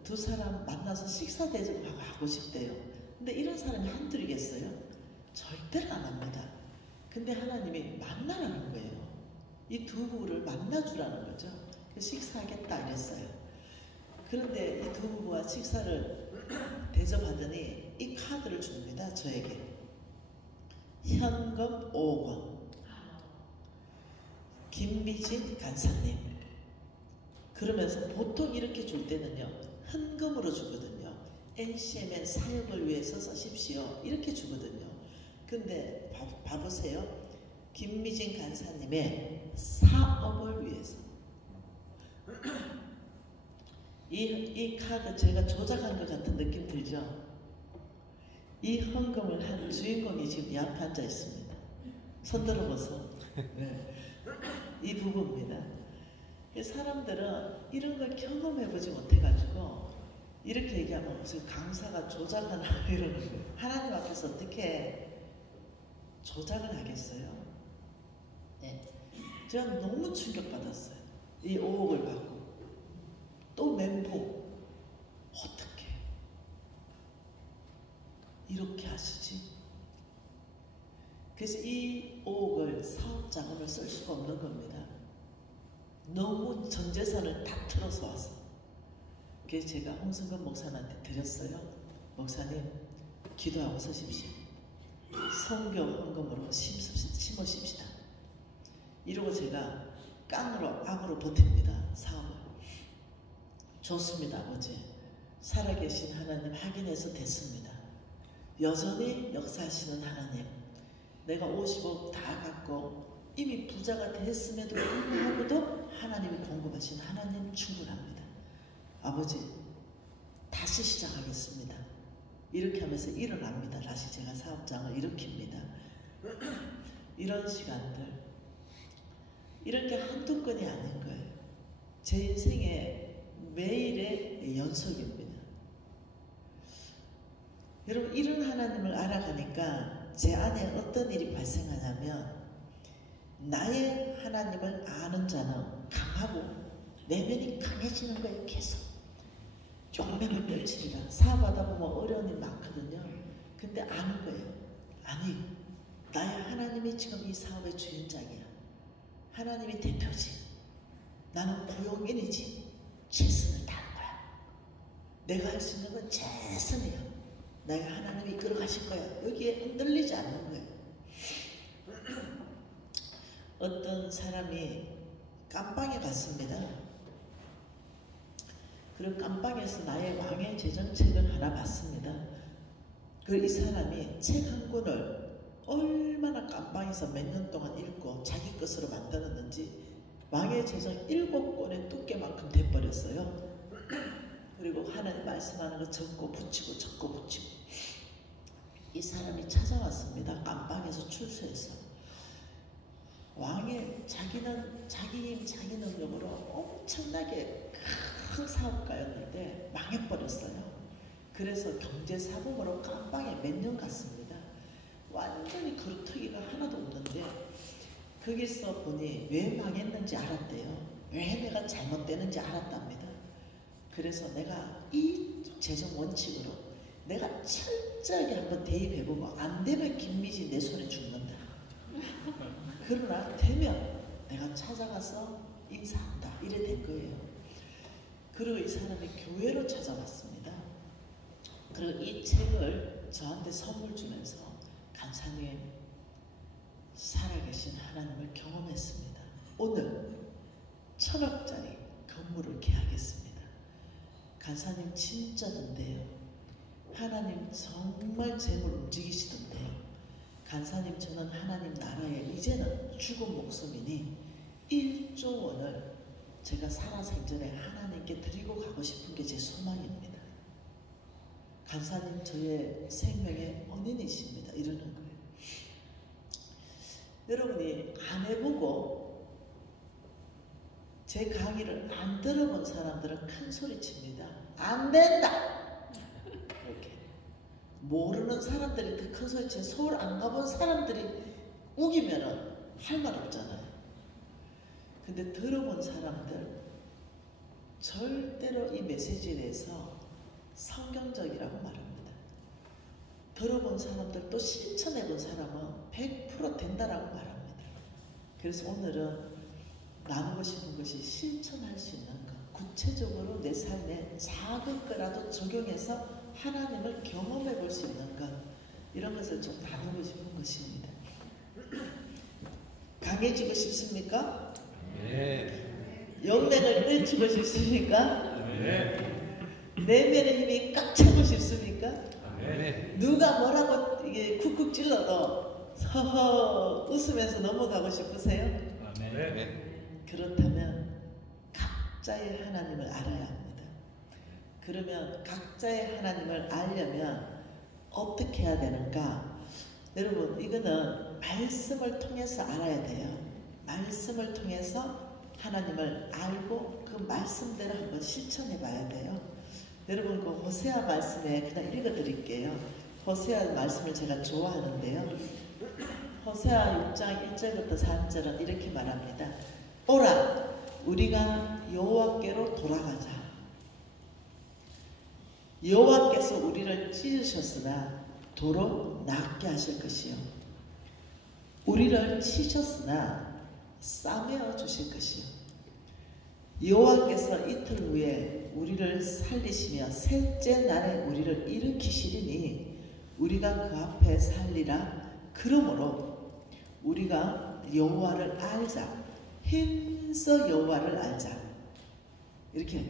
두 사람 만나서 식사 대접하고 하고 싶대요. 근데 이런 사람이 한둘이겠어요? 절대로 안 합니다. 근데 하나님이 만나라는 거예요. 이 두 부부를 만나주라는 거죠. 식사하겠다 이랬어요. 그런데 이 두 부부와 식사를 대접하더니 이 카드를 줍니다. 저에게. 현금 5억 원. 김미진 간사님. 그러면서 보통 이렇게 줄 때는요, 현금으로 주거든요. NCMN 사역을 위해서 쓰십시오. 이렇게 주거든요. 근데 봐보세요. 김미진 간사님의 사업을 위해서. 이 카드 제가 조작한 것 같은 느낌 들죠? 이 헌금을 한 주인공이 지금 옆에 앉아 있습니다. 손 들어보세요. 네. 이 부부입니다. 사람들은 이런 걸 경험해보지 못해가지고 이렇게 얘기하면 무슨 강사가 조작하나 이러는 거예요. 하나님 앞에서 어떻게 조작을 하겠어요? 네. 제가 너무 충격받았어요. 이 5억을 받고 또 멘붕. 어떻게 이렇게 하시지? 그래서 이 5억을 사업 자금을 쓸 수가 없는 겁니다. 너무 전 재산을 다 틀어서 와서. 그래서 제가 홍승근 목사님한테 드렸어요. 목사님, 기도하고 서십시오. 성교 헌금으로 심으십시다. 이러고 제가 깡으로 악으로 버팁니다. 사업을. 좋습니다, 아버지. 살아계신 하나님 확인해서 됐습니다. 여전히 역사하시는 하나님. 내가 50억 다 갖고 이미 부자가 됐음에도 불구하고도 하나님이 공급하신 하나님 충분합니다. 아버지, 다시 시작하겠습니다. 이렇게 하면서 일어납니다. 다시 제가 사업장을 일으킵니다. 이런 시간들, 이런 게 한두 건이 아닌 거예요. 제 인생의 매일의 연속입니다. 여러분, 이런 하나님을 알아가니까 제 안에 어떤 일이 발생하냐면, 나의 하나님을 아는 자는 강하고 내면이 강해지는 거예요. 계속 용맹을 펼치리라. 사업하다 보면 어려움이 많거든요. 근데 아는 거예요. 아니, 나의 하나님이 지금 이 사업의 주인장이야. 하나님이 대표지. 나는 고용인이지. 최선을 다하는 거야. 내가 할 수 있는 건 최선이야. 내가 하나님이 이끌어가실 거야. 여기에 흔들리지 않는 거예요. 어떤 사람이 깜빵에 갔습니다. 그리고 깜빵에서 나의 왕의 재정책을 하나 봤습니다. 이 사람이 책 한 권을 얼마나 깜빵에서 몇 년 동안 읽고 자기 것으로 만들었는지 왕의 재정 7권의 두께만큼 돼버렸어요. 그리고 하나님 말씀하는 거 적고 붙이고 적고 붙이고. 이 사람이 찾아왔습니다. 깜빵에서 출소해서. 왕의 자기는 자기 힘 자기 능력으로 엄청나게 큰 사업가였는데 망해버렸어요. 그래서 경제사범으로 깜빵에 몇 년 갔습니다. 완전히 그루터기가 하나도 없는데 거기서 보니 왜 망했는지 알았대요. 왜 내가 잘못되는지 알았답니다. 그래서 내가 이 재정 원칙으로 내가 철저하게 한번 대입해보고 안 되면 김미지 내 손에 죽는다. 그러나 되면 내가 찾아가서 인사한다. 이래 된 거예요. 그리고 이 사람이 교회로 찾아왔습니다. 그리고 이 책을 저한테 선물 주면서 간사님, 살아계신 하나님을 경험했습니다. 오늘 1,000억짜리 건물을 계약했습니다. 간사님 진짜던데요. 하나님 정말 재물 움직이시던데요. 간사님, 저는 하나님 나라에 이제는 죽은 목숨이니 1조 원을 제가 살아 생전에 하나님께 드리고 가고 싶은 게 제 소망입니다. 간사님, 저의 생명의 원인이십니다. 이러는 거예요. 여러분이 안 해보고 제 강의를 안 들어본 사람들은 큰 소리 칩니다. 안 된다! 이렇게. 모르는 사람들이 그 큰 소리 치면 서울 안 가본 사람들이 우기면은 할 말 없잖아요. 근데 들어본 사람들, 절대로 이 메시지에 대해서 성경적이라고 말합니다. 들어본 사람들 또 실천해본 사람은 100% 된다라고 말합니다. 그래서 오늘은 나누고 싶은 것이 실천할 수 있는 것, 구체적으로 내 삶에 작은 거라도 적용해서 하나님을 경험해 볼 수 있는 것, 이런 것을 좀 나누고 싶은 것입니다. 강해지고 싶습니까? 네. 영맹을 떼치고 싶습니까? 네. 내면의 힘이 꽉 차고 싶습니까? 네. 누가 뭐라고 이게 쿡쿡 찔러도 허허 웃으면서 넘어가고 싶으세요? 네. 그렇다면 각자의 하나님을 알아야 합니다. 그러면 각자의 하나님을 알려면 어떻게 해야 되는가? 여러분, 이거는 말씀을 통해서 알아야 돼요. 말씀을 통해서 하나님을 알고 그 말씀대로 한번 실천해 봐야 돼요. 여러분, 그 호세아 말씀에 그냥 읽어 드릴게요. 호세아 말씀을 제가 좋아하는데요. 호세아 6장 1절부터 3절은 이렇게 말합니다. 오라, 우리가 여호와께로 돌아가자. 여호와께서 우리를 찢으셨으나 도로 낫게 하실 것이요, 우리를 치셨으나 싸매어 주실 것이요, 여호와께서 이틀 후에 우리를 살리시며 셋째 날에 우리를 일으키시리니 우리가 그 앞에 살리라. 그러므로 우리가 여호와를 알자. 힘써 여호와를 알자. 이렇게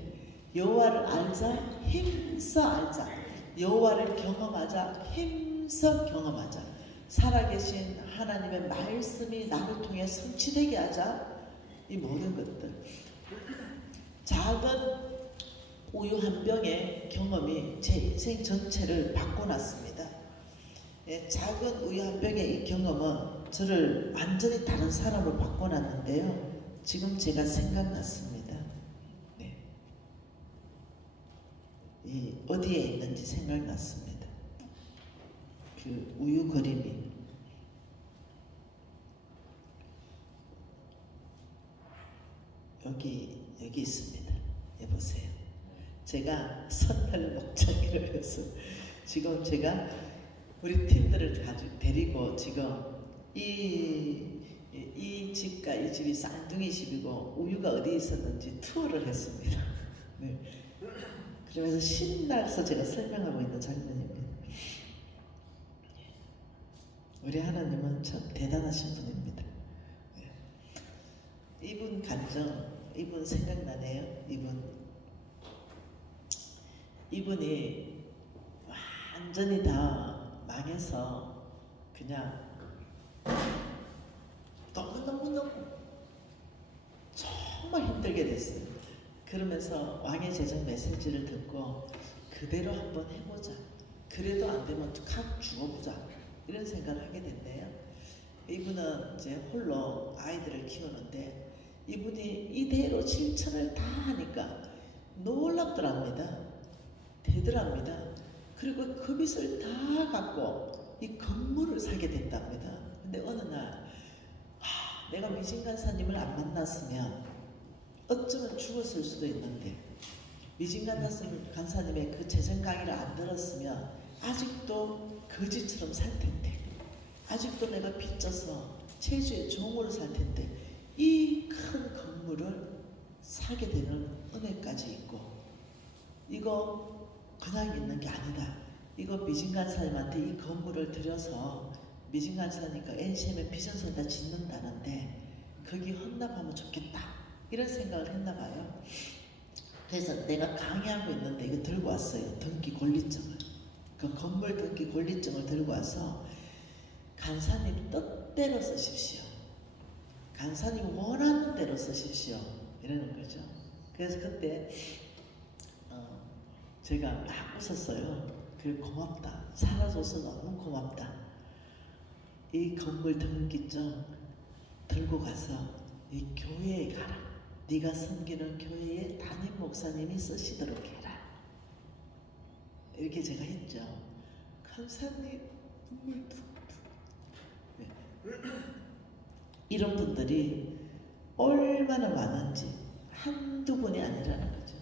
여호와를 알자, 힘써 알자. 여호와를 경험하자, 힘써 경험하자. 살아계신 하나님의 말씀이 나를 통해 성취되게 하자. 이 모든 것들, 작은 우유 한 병의 경험이 제 인생 전체를 바꿔놨습니다. 작은 우유 한 병의 이 경험은 저를 완전히 다른 사람으로 바꿔놨는데요. 지금 제가 생각났습니다. 네. 어디에 있는지 생각났습니다. 그 우유 그림이 여기 있습니다. 보세요. 제가 선별 목장이를 해서 지금 제가 우리 팀들을 가지고 데리고 지금 이 집과 이 집이 쌍둥이 집이고 우유가 어디 있었는지 투어를 했습니다. 네. 그러면서 신나서 제가 설명하고 있는 장면입니다. 우리 하나님은 참 대단하신 분입니다. 네. 이분 감정, 이분 생각나네요. 이분이 완전히 다 망해서 그냥 너무너무 정말 힘들게 됐어요. 그러면서 왕의 제정 메시지를 듣고 그대로 한번 해보자. 그래도 안 되면 확 죽어보자. 이런 생각을 하게 됐네요. 이분은 이제 홀로 아이들을 키우는데 이분이 이대로 실천을 다 하니까 놀랍더랍니다. 되더랍니다. 그리고 그 빚을 다 갖고 이 건물을 사게 됐답니다. 근데 어느 날 내가 미진간사님을 안 만났으면 어쩌면 죽었을 수도 있는데 미진간사님의 그 재정 강의를 안 들었으면 아직도 거지처럼 살 텐데, 아직도 내가 빚져서 체주의 종으로 살 텐데, 이 큰 건물을 사게 되는 은혜까지 있고, 이거 그냥 있는 게 아니다. 이거 미진간사님한테 이 건물을 들여서 미진간사니까 NCM에 비전센터 짓는다는데 거기 헌납하면 좋겠다. 이런 생각을 했나 봐요. 그래서 내가 강의하고 있는데 이거 들고 왔어요. 등기 권리증을. 그 건물 등기 권리증을 들고 와서 간사님 뜻대로 쓰십시오. 간사님 원하는 대로 쓰십시오. 이러는 거죠. 그래서 그때 제가 막 웃었어요. 그래, 고맙다. 살아줘서 너무 고맙다. 이 건물 등기증 들고 가서 이 교회에 가라. 네가 섬기는 교회에 담임 목사님이 쓰시도록 해라. 이렇게 제가 했죠. 간사님 눈물 툭툭. 네. 이런 분들이 얼마나 많은지 한두 분이 아니라는 거죠.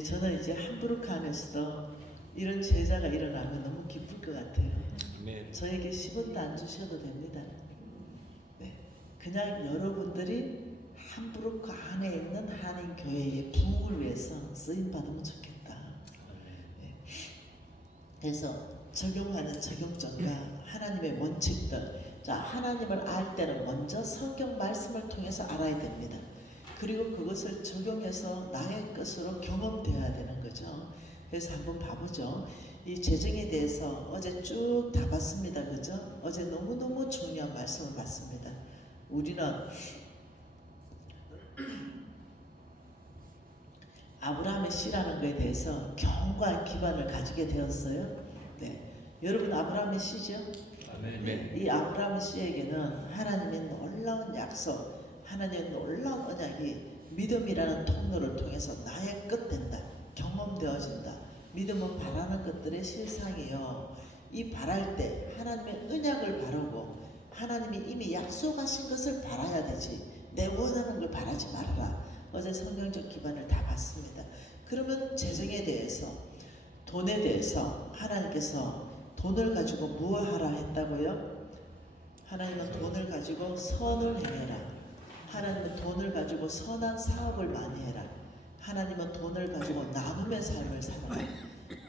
저는 이제 함부르크 안에서도 이런 제자가 일어나면 너무 기쁠 것 같아요. 저에게 10원도 안 주셔도 됩니다. 네. 그냥 여러분들이 함부르크 안에 있는 한인교회의 부흥을 위해서 쓰임받으면 좋겠다. 네. 그래서 적용하는 적용점과 하나님의 원칙들, 자, 하나님을 알 때는 먼저 성경 말씀을 통해서 알아야 됩니다. 그리고 그것을 적용해서 나의 것으로 경험되어야 되는 거죠. 그래서 한번 봐보죠. 이 재정에 대해서 어제 쭉 다 봤습니다. 그죠? 어제 너무너무 중요한 말씀을 봤습니다. 우리는 아브라함의 씨라는 것에 대해서 견고한 기반을 가지게 되었어요. 네. 여러분 아브라함의 씨죠? 네. 이 아브라함의 씨에게는 하나님의 놀라운 약속, 하나님의 놀라운 언약이 믿음이라는 통로를 통해서 나의 것 된다. 경험되어진다. 믿음은 바라는 것들의 실상이요. 이 바랄 때 하나님의 언약을 바라고 하나님이 이미 약속하신 것을 바라야 되지. 내 원하는 걸 바라지 말아라. 어제 성경적 기반을 다 봤습니다. 그러면 재정에 대해서, 돈에 대해서 하나님께서 돈을 가지고 무엇하라 했다고요? 하나님은 돈을 가지고 선을 행해라. 하나님은 돈을 가지고 선한 사업을 많이 해라. 하나님은 돈을 가지고 나눔의 삶을 살아라.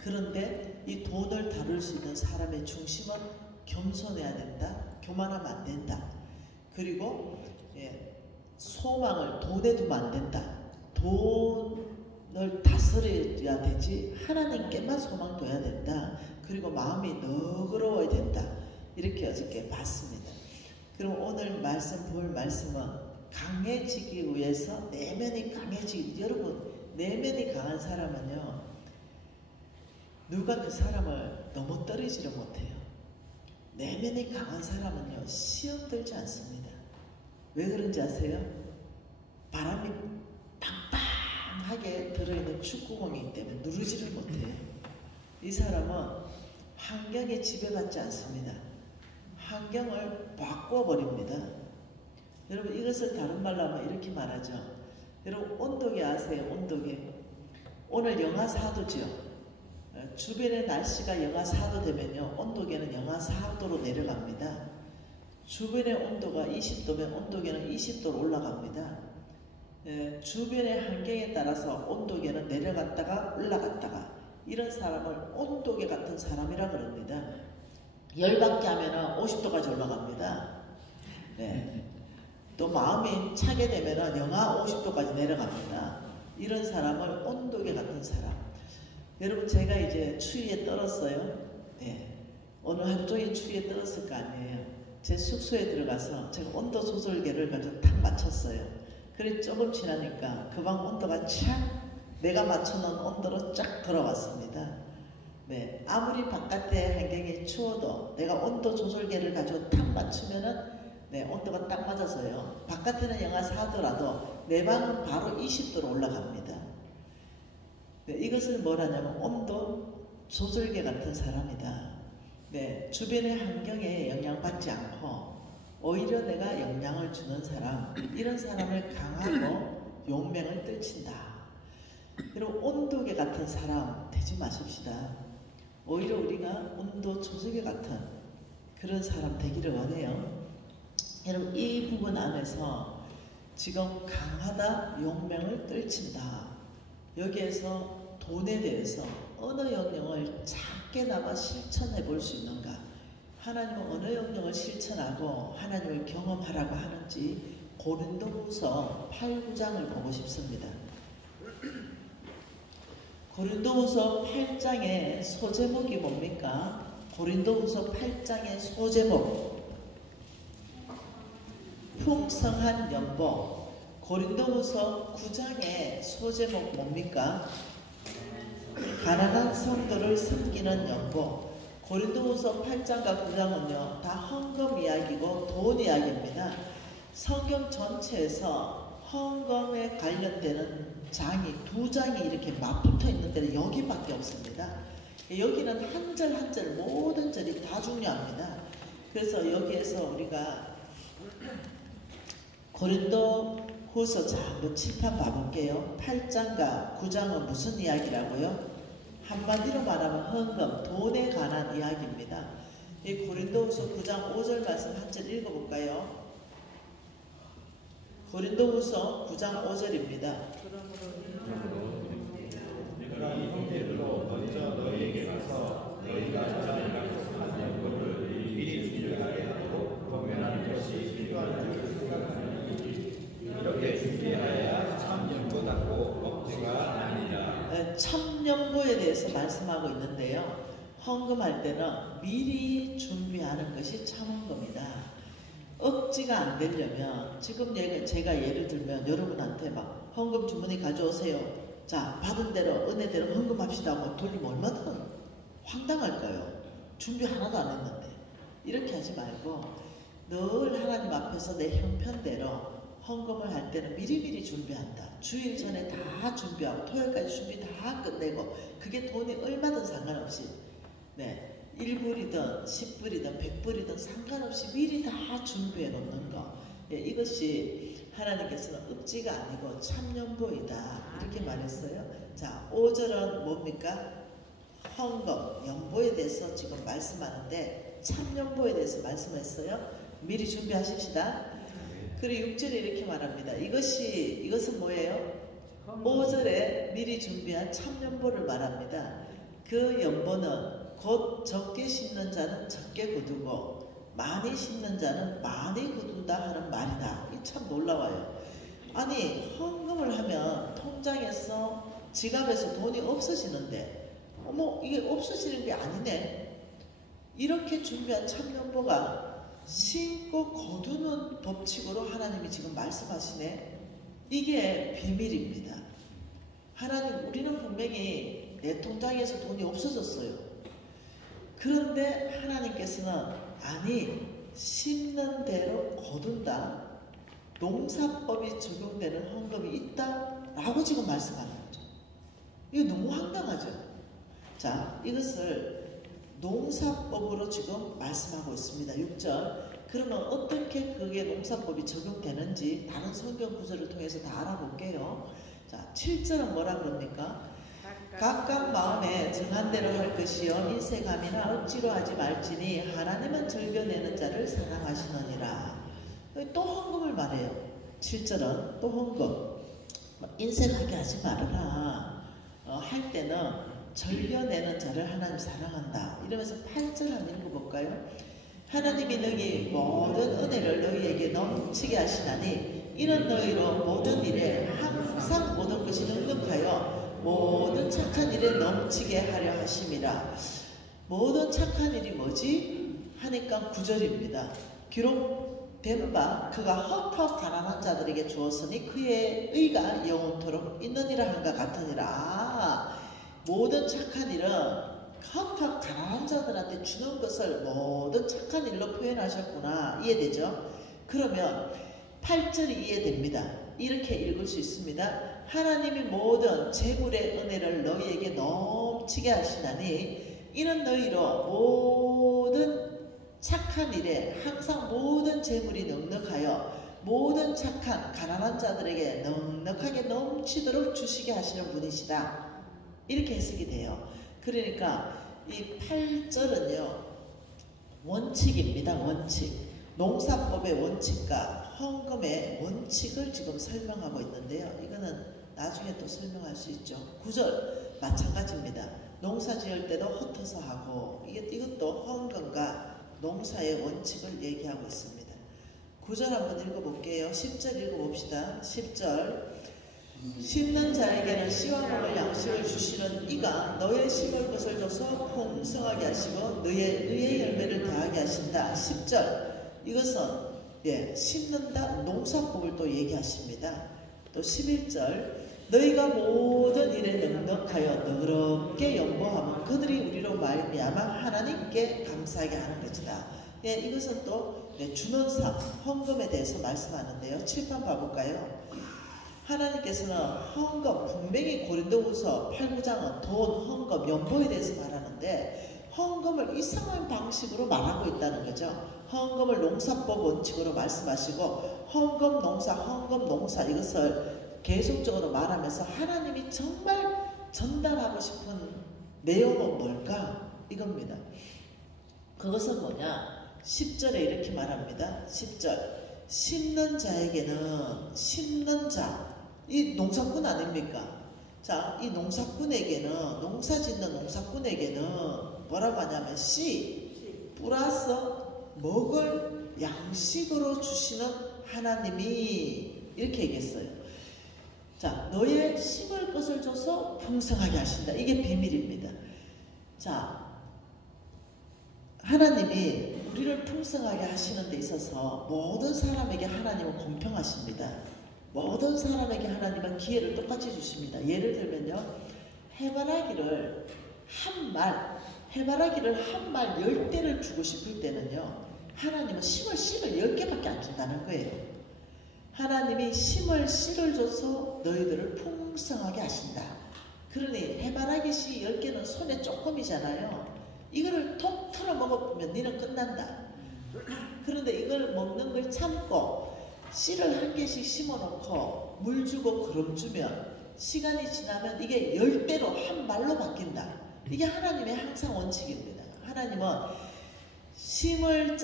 그런데 이 돈을 다룰 수 있는 사람의 중심은 겸손해야 된다. 교만하면 안 된다. 그리고 소망을 돈에 두면 안 된다. 돈을 다스려야 되지 하나님께만 소망 둬야 된다. 그리고 마음이 너그러워야 된다. 이렇게 어저께 봤습니다. 그럼 오늘 볼 말씀은 강해지기 위해서 내면이 강해지기. 여러분 내면이 강한 사람은요 누가 그 사람을 넘어뜨리지를 못해요. 내면이 강한 사람은요 시험 들지 않습니다. 왜 그런지 아세요? 바람이 빵빵하게 들어있는 축구공이기 때문에 누르지를 못해요. 이 사람은 환경에 지배받지 않습니다. 환경을 바꿔버립니다. 여러분 이것을 다른 말로 하면 이렇게 말하죠. 여러분 온도계 아세요? 온도계. 오늘 영하 4도죠. 주변의 날씨가 영하 4도 되면요 온도계는 영하 4도로 내려갑니다. 주변의 온도가 20도면 온도계는 20도로 올라갑니다. 주변의 환경에 따라서 온도계는 내려갔다가 올라갔다가, 이런 사람을 온도계 같은 사람이라 그럽니다. 열받게 하면 50도까지 올라갑니다. 네. 또 마음이 차게 되면 영하 50도까지 내려갑니다. 이런 사람을 온도계 같은 사람. 여러분 제가 이제 추위에 떨었어요. 네. 오늘 하루 종일 추위에 떨었을 거 아니에요. 제 숙소에 들어가서 제가 온도 조절계를 가지고 탁 맞췄어요. 그래 조금 지나니까 그 방 온도가 착 내가 맞춰놓은 온도로 쫙 돌아왔습니다. 네, 아무리 바깥의 환경이 추워도 내가 온도 조절계를 가지고 탁 맞추면은 네, 온도가 딱 맞아서요. 바깥에는 영하 4도라도 내 방은 바로 20도로 올라갑니다. 네, 이것을 뭐라냐면 온도 조절계 같은 사람이다. 네, 주변의 환경에 영향받지 않고 오히려 내가 영향을 주는 사람, 이런 사람을 강하고 용맹을 떨친다. 그리고 온도계 같은 사람 되지 마십시다. 오히려 우리가 온도 조절계 같은 그런 사람 되기를 원해요. 여러분 이 부분 안에서 지금 강하다, 용맹을 떨친다. 여기에서 돈에 대해서 어느 영역을 작게나마 실천해 볼 수 있는가? 하나님은 어느 영역을 실천하고 하나님을 경험하라고 하는지 고린도후서 8, 9장을 보고 싶습니다. 고린도후서 8장의 소제목이 뭡니까? 고린도후서 8장의 소제목 풍성한 연보. 고린도후서 9장의 소제목 뭡니까? 가난한 성도를 섬기는 연보. 고린도후서 8장과 9장은요 다 헌금 이야기고 돈 이야기입니다. 성경 전체에서 헌금에 관련되는 장이 2장이 이렇게 맞붙어 있는 데는 여기밖에 없습니다. 여기는 한 절 한 절 모든 절이 다 중요합니다. 그래서 여기에서 우리가 고린도 후서 자 한번 칠판 봐볼게요. 8장과 9장은 무슨 이야기라고요? 한마디로 말하면 헌금, 돈에 관한 이야기입니다. 이 고린도후서 9장 5절 말씀 한 절 읽어볼까요? 고린도후서 9장 5절입니다. 내가 이 형제들로 먼저 너희에게 가서 너희가 전에 약속한 연고를 미리 준비하게 하고 권면하는 것이 필요한 줄 생각하니 이렇게 준비하여야 참 연고답고 억지가 아니라. 참 연고에 대해서 말씀하고 있는데요. 헌금할 때는 미리 준비하는 것이 참 헌금이다. 억지가 안 되려면 지금 제가 예를 들면 여러분한테 막 헌금 주머니 가져오세요. 자, 받은 대로 은혜대로 헌금합시다 하고 돌리면 얼마나 황당할까요? 준비 하나도 안 했는데. 이렇게 하지 말고 늘 하나님 앞에서 내 형편대로 헌금을 할 때는 미리미리 준비한다. 주일 전에 다 준비하고 토요일까지 준비 다 끝내고 그게 돈이 얼마든 상관없이 1불이든 10불이든 100불이든 상관없이 미리 다 준비해 놓는 거. 이것이 하나님께서는 억지가 아니고 참연보이다 이렇게 말했어요. 자, 5절은 뭡니까? 헌금, 연보에 대해서 지금 말씀하는데 참연보에 대해서 말씀했어요. 미리 준비하십시다. 그리고 6절에 이렇게 말합니다. 이것은 뭐예요? 5절에 미리 준비한 참연보를 말합니다. 그 연보는 곧 적게 심는 자는 적게 거두고 많이 심는 자는 많이 거둔다 하는 말이다. 이 참 놀라워요. 아니 헌금을 하면 통장에서 지갑에서 돈이 없어지는데 어머 이게 없어지는 게 아니네. 이렇게 준비한 참연보가 심고 거두는 법칙으로 하나님이 지금 말씀하시네. 이게 비밀입니다. 하나님 우리는 분명히 내 통장에서 돈이 없어졌어요. 그런데 하나님께서는 아니 심는 대로 거둔다. 농사법이 적용되는 헌금이 있다라고 지금 말씀하는 거죠. 이거 너무 황당하죠. 자, 이것을 농사법으로 지금 말씀하고 있습니다. 6절. 그러면 어떻게 그게 농사법이 적용되는지 다른 성경 구절을 통해서 다 알아볼게요. 자, 7절은 뭐라 그럽니까? 각각 마음에 정한 대로 할 것이요 인색함이나 억지로 하지 말지니 하나님은 즐겨내는 자를 사랑하시느니라. 또 헌금을 말해요. 7절은 또 헌금. 인색하게 하지 말아라. 할 때는 즐겨내는 자를 하나님 사랑한다. 이러면서 8절 한번 읽어볼까요? 하나님이 너희 모든 은혜를 너희에게 넘치게 하시나니 이런 너희로 모든 일에 항상 모든 것이 능력하여 모든 착한 일에 넘치게 하려 하심이라. 모든 착한 일이 뭐지? 하니까 9절입니다. 기록된 바 그가 헛헛 가난한 자들에게 주었으니 그의 의가 영원토록 있느니라 한가 같으니라. 모든 착한 일은 헛헛 가난한 자들한테 주는 것을 모든 착한 일로 표현하셨구나. 이해되죠? 그러면 8절이 이해됩니다. 이렇게 읽을 수 있습니다. 하나님이 모든 재물의 은혜를 너희에게 넘치게 하시나니 이는 너희로 모든 착한 일에 항상 모든 재물이 넉넉하여 모든 착한 가난한 자들에게 넉넉하게 넘치도록 주시게 하시는 분이시다. 이렇게 해석이 돼요. 그러니까 이 8절은요 원칙입니다. 원칙. 농사법의 원칙과 헌금의 원칙을 지금 설명하고 있는데요. 이거는 나중에 또 설명할 수 있죠. 9절 마찬가지입니다. 농사 지을 때도 흩어서 하고 이것도 헌금과 농사의 원칙을 얘기하고 있습니다. 9절 한번 읽어볼게요. 10절 읽어봅시다. 10절 심는 자에게는 씨와 먹을 양식을 주시는 이가 너의 심을 것을 줘서 풍성하게 하시고 너의 열매를 더하게 하신다. 10절 이것은 심는다 농사법을 또 얘기하십니다. 또 11절 너희가 모든 일에 넉넉하여 너그럽게 연보하면 그들이 우리로 말미암아 하나님께 감사하게 하는 것이다. 이것은 또 주는 삶, 헌금에 대해서 말씀하는데요. 칠판 봐볼까요? 하나님께서는 헌금, 분명히 고린도후서 8, 9장은 돈, 헌금, 연보에 대해서 말하는데 헌금을 이상한 방식으로 말하고 있다는 거죠. 헌금을 농사법 원칙으로 말씀하시고 헌금 농사 이것을 계속적으로 말하면서 하나님이 정말 전달하고 싶은 내용은 뭘까? 이겁니다. 그것은 뭐냐? 10절에 이렇게 말합니다. 10절 심는 자에게는 심는 자, 이 농사꾼 아닙니까? 자, 이 농사꾼에게는 농사짓는 농사꾼에게는 뭐라고 하냐면 씨 플러스 먹을 양식으로 주시는 하나님이 이렇게 얘기했어요. 자, 너의 심을 것을 줘서 풍성하게 하신다. 이게 비밀입니다. 자, 하나님이 우리를 풍성하게 하시는 데 있어서 모든 사람에게 하나님은 공평하십니다. 모든 사람에게 하나님은 기회를 똑같이 주십니다. 예를 들면요, 해바라기를 한 말 10대를 주고 싶을 때는요, 하나님은 심을 씨를 10개밖에 안 준다는 거예요. 하나님이 심을 씨를 줘서 너희들을 풍성하게 하신다. 그러니 해바라기 씨 10개는 손에 조금이잖아요. 이거를 톡 틀어 먹어보면 니는 끝난다. 그런데 이걸 먹는 걸 참고 씨를 한 개씩 심어놓고 물 주고 거름 주면 시간이 지나면 이게 10대로 한 말로 바뀐다. 이게 하나님의 항상 원칙입니다. 하나님은 심는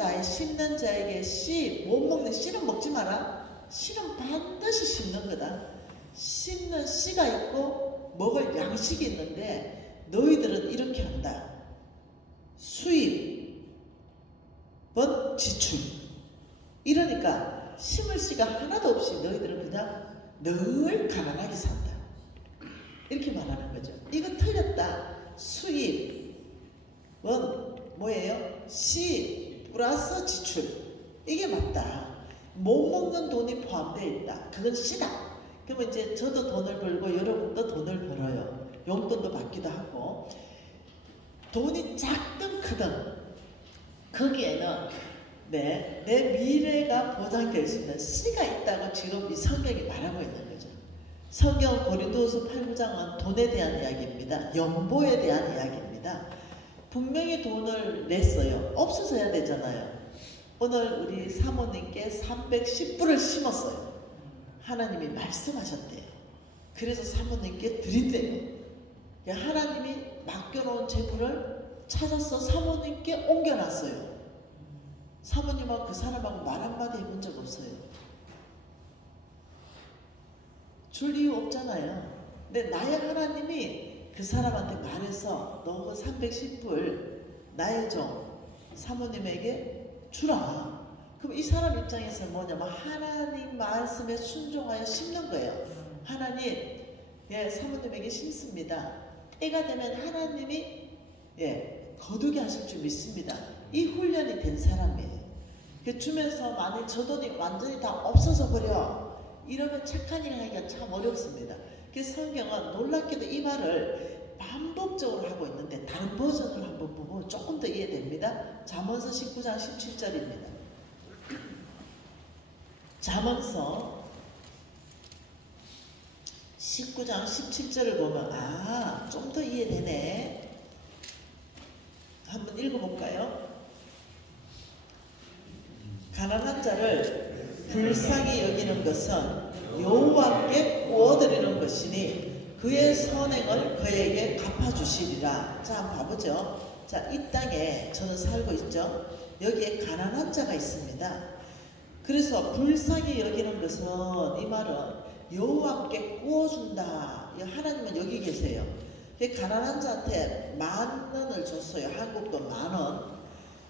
자에게 씨 못 먹는 씨는 먹지 마라. 씨는 반드시 심는 거다. 심는 씨가 있고 먹을 양식이 있는데 너희들은 이렇게 한다. 수입은 지출. 이러니까 심을 씨가 하나도 없이 너희들은 그냥 늘 가난하게 산다. 이렇게 말하는 거죠. 이거 틀렸다. 수입은 뭐예요? 씨 플러스 지출. 이게 맞다. 못 먹는 돈이 포함되어 있다. 그건 씨다. 그러면 이제 저도 돈을 벌고 여러분도 돈을 벌어요. 용돈도 받기도 하고. 돈이 작든 크든 거기에는 내 미래가 보장될 수 있는 씨가 있다고 지금 이 성경이 말하고 있는 거죠. 성경 고린도후서 8장은 돈에 대한 이야기입니다. 연보에 대한 이야기입니다. 분명히 돈을 냈어요. 없어서 해야 되잖아요. 오늘 우리 사모님께 310불을 심었어요. 하나님이 말씀하셨대요. 그래서 사모님께 드린대요. 하나님이 맡겨놓은 재물을 찾아서 사모님께 옮겨놨어요. 사모님하고 그 사람하고 말 한마디 해본 적 없어요. 줄 이유 없잖아요. 근데 나의 하나님이 그 사람한테 말해서 너 그 310불 나의 종 사모님에게 주라. 그럼 이 사람 입장에서 뭐냐면 하나님 말씀에 순종하여 심는 거예요. 하나님, 사모님에게 심습니다. 때가 되면 하나님이 거두게 하실 줄 믿습니다. 이 훈련이 된 사람이에요. 주면서 만일 저 돈이 완전히 다 없어져 버려 이러면 착한 일 하기가 참 어렵습니다. 그래서 성경은 놀랍게도 이 말을 반복적으로 하고 있는데 다른 버전을 한번 보면 조금 더 이해됩니다. 잠언서 19장 17절입니다. 잠언서 19장 17절을 보면 좀 더 이해되네. 한번 읽어볼까요? 가난한 자를 불쌍히 여기는 것은 여호와께 구워드리는 것이니 그의 선행을 그에게 갚아주시리라. 자, 한번 봐보죠. 자, 이 땅에 저는 살고 있죠. 여기에 가난한 자가 있습니다. 그래서 불쌍히 여기는 것은 이 말은 여호와께 구워준다. 하나님은 여기 계세요. 가난한 자한테 10,000원을 줬어요. 한국도 10,000원.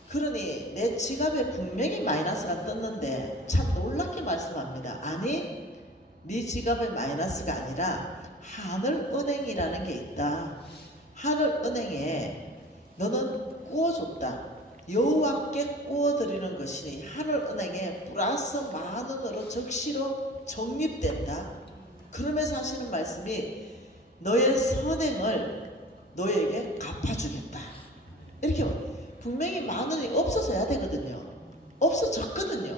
그러니 내 지갑에 분명히 마이너스가 떴는데 참 놀랍게 말씀합니다. 아니, 네 지갑에 마이너스가 아니라 하늘은행이라는 게 있다. 하늘은행에 너는 구워줬다. 여호와께 구워드리는 것이니 하늘은행에 플러스 10,000원으로 적시로 적립된다. 그러면서 하시는 말씀이 너의 선행을 너에게 갚아주겠다. 이렇게 분명히 10,000원이 없어서 해야 되거든요. 없어졌거든요.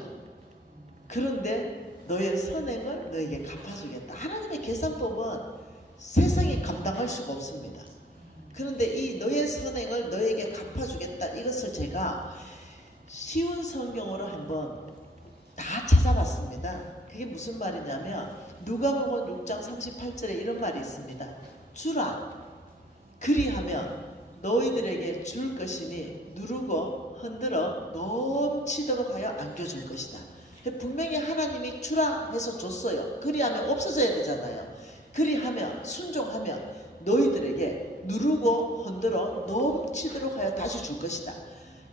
그런데 너의 선행을 너에게 갚아주겠다. 하나님의 계산법은 세상이 감당할 수가 없습니다. 그런데 이 너의 선행을 너에게 갚아 제가 쉬운 성경으로 한번 다 찾아봤습니다. 그게 무슨 말이냐면 누가복음 6장 38절에 이런 말이 있습니다. 주라 그리하면 너희들에게 줄 것이니 누르고 흔들어 넘치도록 하여 안겨줄 것이다. 분명히 하나님이 주라 해서 줬어요. 그리하면 없어져야 되잖아요. 그리하면 순종하면 너희들에게 누르고 흔들어 넘치도록 하여 다시 줄 것이다.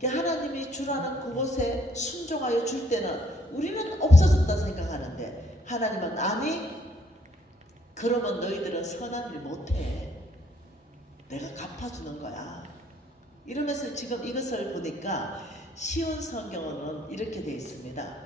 하나님이 주라는 그곳에 순종하여 줄 때는 우리는 없어졌다 생각하는데 하나님은 아니, 그러면 너희들은 선한 일 못해. 내가 갚아주는 거야. 이러면서 지금 이것을 보니까 쉬운 성경어는 이렇게 되어 있습니다.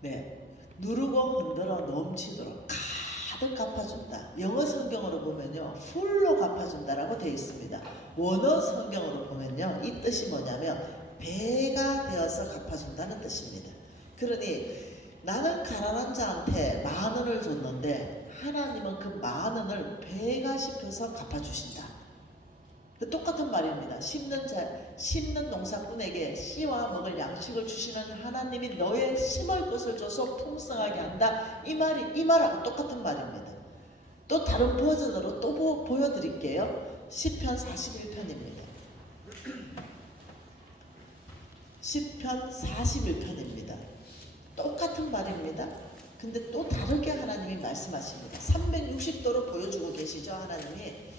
네, 누르고 흔들어 넘치도록 가득 갚아준다. 영어 성경으로 보면요, 풀로 갚아준다라고 되어 있습니다. 원어 성경으로 보면요, 이 뜻이 뭐냐면 배가 되어서 갚아준다는 뜻입니다. 그러니 나는 가난한 자한테 10,000원을 줬는데 하나님은 그 10,000원을 배가 씹혀서 갚아주신다. 똑같은 말입니다. 심는 농사꾼에게 씨와 먹을 양식을 주시는 하나님이 너의 심을 것을 줘서 풍성하게 한다. 이 말하고 똑같은 말입니다. 또 다른 버전으로 또 보여드릴게요. 시편 41편입니다. 시편 41편입니다. 똑같은 말입니다. 근데 또 다르게 하나님이 말씀하십니다. 360도로 보여주고 계시죠, 하나님이.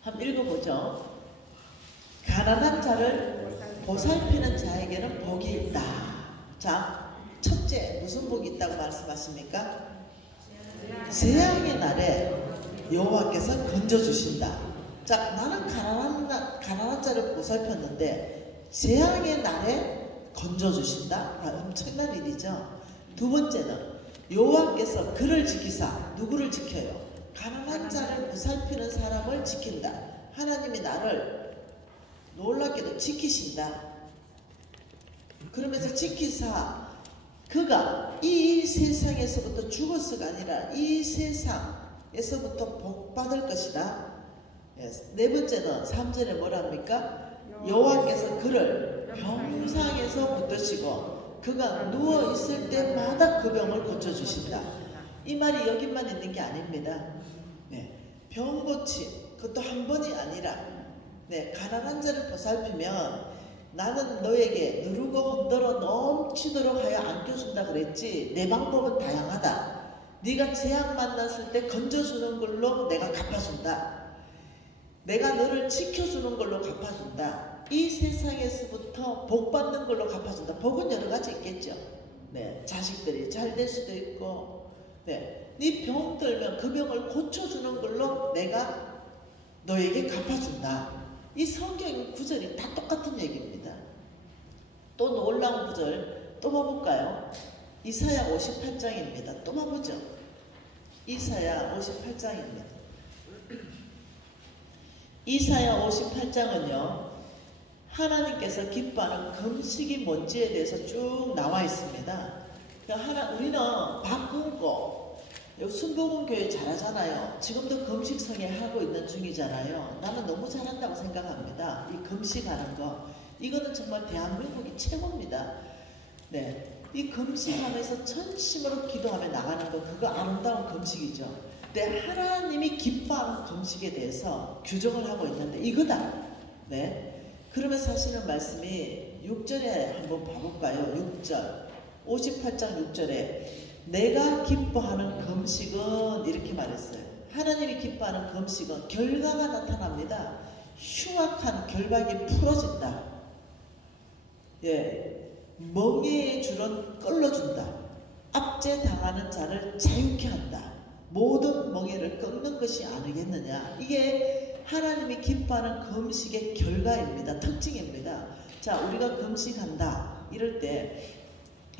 한번 읽어보죠. 가난한 자를 보살피는 자에게는 복이 있다. 자, 첫째 무슨 복이 있다고 말씀하십니까? 재앙의 날에 여호와께서 건져주신다. 자, 나는 가난한 자를 보살폈는데 재앙의 날에 건져주신다. 엄청난 일이죠. 두 번째는 여호와께서 그를 지키사. 누구를 지켜요? 가난한 자를 보살피는 사람을 지킨다. 하나님이 나를 놀랍게도 지키신다. 그러면서 지키사 그가 이 세상에서부터 죽어서가 아니라 이 세상에서부터 복 받을 것이다. 네 번째는 3절에 뭐라 합니까? 여호와께서 그를 병상에서 붙드시고 그가 누워있을 때마다 그 병을 고쳐주신다. 이 말이 여기만 있는 게 아닙니다. 네, 병고침 그것도 한 번이 아니라 네, 가난한 자를 보살피면 나는 너에게 누르고 흔들어 넘치도록 하여 안겨준다 그랬지. 내 방법은 다양하다. 네가 재앙 만났을 때 건져주는 걸로 내가 갚아준다. 내가 너를 지켜주는 걸로 갚아준다. 이 세상에서부터 복 받는 걸로 갚아준다. 복은 여러 가지 있겠죠. 네, 자식들이 잘 될 수도 있고 네 병 들면 그 병을 고쳐주는 걸로 내가 너에게 갚아준다. 이 성경 구절이 다 똑같은 얘기입니다. 또 놀라운 구절 또 봐볼까요? 이사야 58장입니다. 또 봐보죠. 이사야 58장입니다. 이사야 58장은요 하나님께서 기뻐하는 금식이 뭔지에 대해서 쭉 나와 있습니다. 우리는 바꾸고 순복음교회 잘하잖아요. 지금도 금식성에 하고 있는 중이잖아요. 나는 너무 잘한다고 생각합니다. 이 금식하는 거 이거는 정말 대한민국이 최고입니다. 네, 이 금식하면서 전심으로 기도하며 나가는 거 그거 아름다운 금식이죠. 근데 하나님이 기뻐하는 금식에 대해서 규정을 하고 있는데 이거다. 네, 그러면서 하시는 말씀이 6절에 한번 봐볼까요? 6절 58장 6절에 내가 기뻐하는 금식은 이렇게 말했어요. 하나님이 기뻐하는 금식은 결과가 나타납니다. 흉악한 결박이 풀어진다. 예, 멍에의 줄은 끌어준다. 압제당하는 자를 자유케 한다. 모든 멍에를 꺾는 것이 아니겠느냐. 이게 하나님이 기뻐하는 금식의 결과입니다. 특징입니다. 자, 우리가 금식한다 이럴 때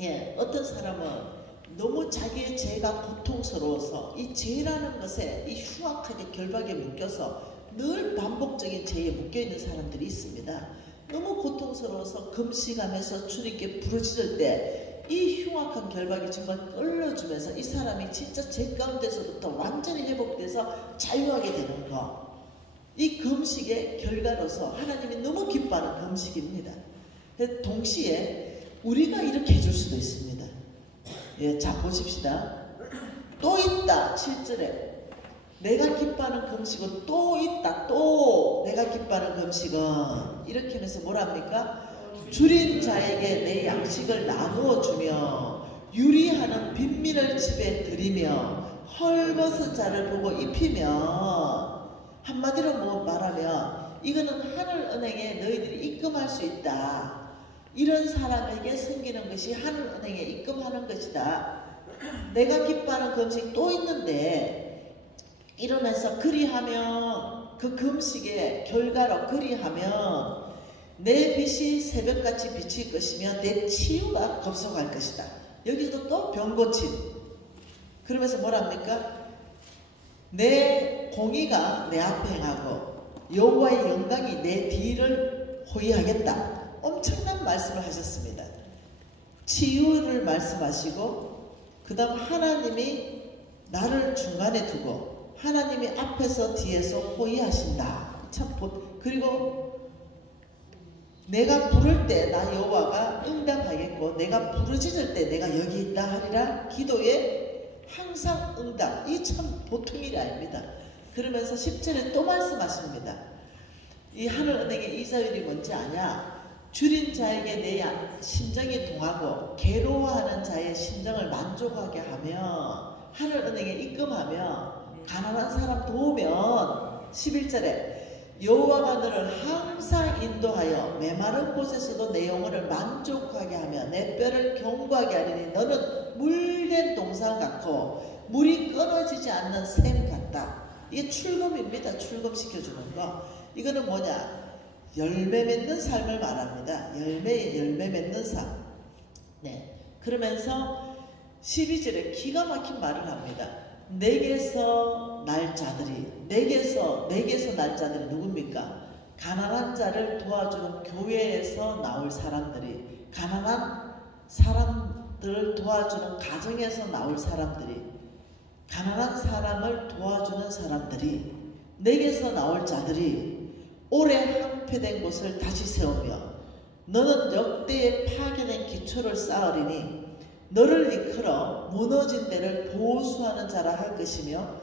예, 어떤 사람은 너무 자기의 죄가 고통스러워서 이 죄라는 것에 이 흉악하게 결박에 묶여서 늘 반복적인 죄에 묶여있는 사람들이 있습니다. 너무 고통스러워서 금식하면서 주님께 부르짖을 때 이 흉악한 결박이 정말 끌려주면서 이 사람이 진짜 죄 가운데서부터 완전히 회복돼서 자유하게 되는 거. 이 금식의 결과로서 하나님이 너무 기뻐하는 금식입니다. 동시에 우리가 이렇게 해줄 수도 있습니다. 예, 자 보십시다. 또 있다. 7절에 내가 기뻐하는 금식은 또 있다. 또 내가 기뻐하는 금식은 이렇게 하면서 뭐랍니까? 줄인 자에게 내 양식을 나누어 주며 유리하는 빈민을 집에 들이며 헐벗은 자를 보고 입히며, 한마디로 뭐 말하면 이거는 하늘은행에 너희들이 입금할 수 있다. 이런 사람에게 섬기는 것이 하늘은행에 입금하는 것이다. 내가 기뻐하는 금식 또 있는데 이러면서 그리하면 그 금식의 결과로 그리하면 내 빛이 새벽같이 비칠 것이며 내 치유가 급속할 것이다. 여기도 또 병고침. 그러면서 뭐랍니까? 내 공의가 내 앞에 행하고 여호와의 영광이 내 뒤를 호위하겠다. 엄청난 말씀을 하셨습니다. 치유를 말씀하시고 그 다음 하나님이 나를 중간에 두고 하나님이 앞에서 뒤에서 호위하신다. 참 그리고 내가 부를 때 나 여호와가 응답하겠고 내가 부르짖을 때 내가 여기 있다 하리라. 기도에 항상 응답. 이 참 보통 일이 아닙니다. 그러면서 10절에 또 말씀하십니다. 이 하늘은행의 이자율이 뭔지 아냐? 줄인 자에게 내 심정이 동하고 괴로워하는 자의 심정을 만족하게 하며 하늘은행에 입금하며 가난한 사람 도우면 11절에 여호와가 너를 항상 인도하여 메마른 곳에서도 내 영혼을 만족하게 하며 내 뼈를 견고하게 하리니 너는 물된 동산 같고 물이 끊어지지 않는 샘 같다. 이게 출금입니다. 출금시켜주는 거. 이거는 뭐냐? 열매 맺는 삶을 말합니다. 열매 맺는 삶. 네. 그러면서 12절에 기가 막힌 말을 합니다. 내게서 날 자들이, 내게서 날 자들이 누굽니까? 가난한 자를 도와주는 교회에서 나올 사람들이, 가난한 사람들을 도와주는 가정에서 나올 사람들이, 가난한 사람을 도와주는 사람들이, 내게서 나올 자들이 오래 황폐된 곳을 다시 세우며 너는 역대에 파괴된 기초를 쌓으리니 너를 이끌어 무너진 데를 보수하는 자라 할 것이며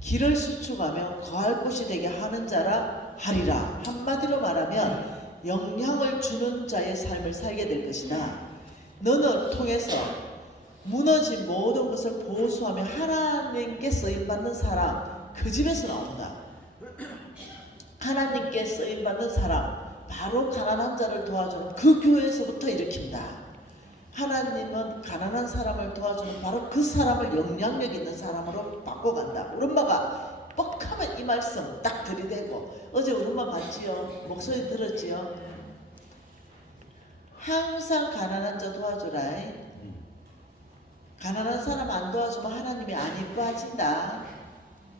길을 수축하며 거할 곳이 되게 하는 자라 하리라. 한마디로 말하면 영향을 주는 자의 삶을 살게 될 것이다. 너는 통해서 무너진 모든 것을 보수하며 하나님께 쓰임받는 사람, 그 집에서 나온다. 하나님께 쓰임받는 사람, 바로 가난한 자를 도와주는 그 교회에서부터 일으킨다. 하나님은 가난한 사람을 도와주는 바로 그 사람을 영향력 있는 사람으로 바꿔간다. 우리 엄마가 뻑하면 이 말씀 딱 들이대고, 어제 우리 엄마 봤지요? 목소리 들었지요? 항상 가난한 자 도와주라. 가난한 사람 안 도와주면 하나님이 안 이뻐하신다.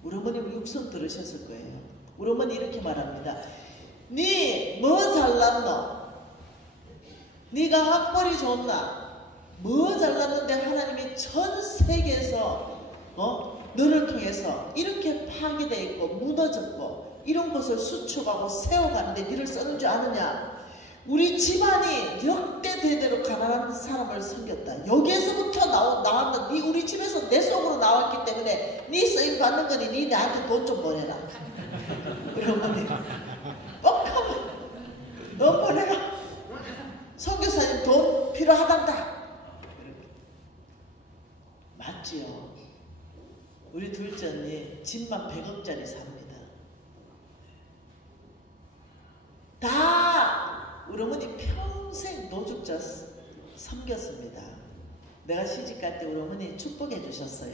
우리 어머님 육성 들으셨을 거예요. 우리 어머니 이렇게 말합니다. 니 뭐 잘났노? 네가 학벌이 좋나? 뭐 잘났는데 하나님이 전 세계에서 너를 통해서 이렇게 파괴되어 있고 무너졌고 이런 것을 수축하고 세워가는데 니를 쓰는 줄 아느냐? 우리 집안이 역대 대대로 가난한 사람을 섬겼다. 여기에서부터 나왔다. 니 우리 집에서 내 속으로 나왔기 때문에 니 쓰임 받는 거니 니 나한테 돈 좀 보내라. 그러면 뻑하면 너 보내라. 선교사님 돈 필요하단다. 맞지요? 우리 둘째 언니 집만 100억짜리 삽니다. 다 우리 어머니 평생 노숙자 섬겼습니다. 내가 시집갈 때 우리 어머니 축복해 주셨어요.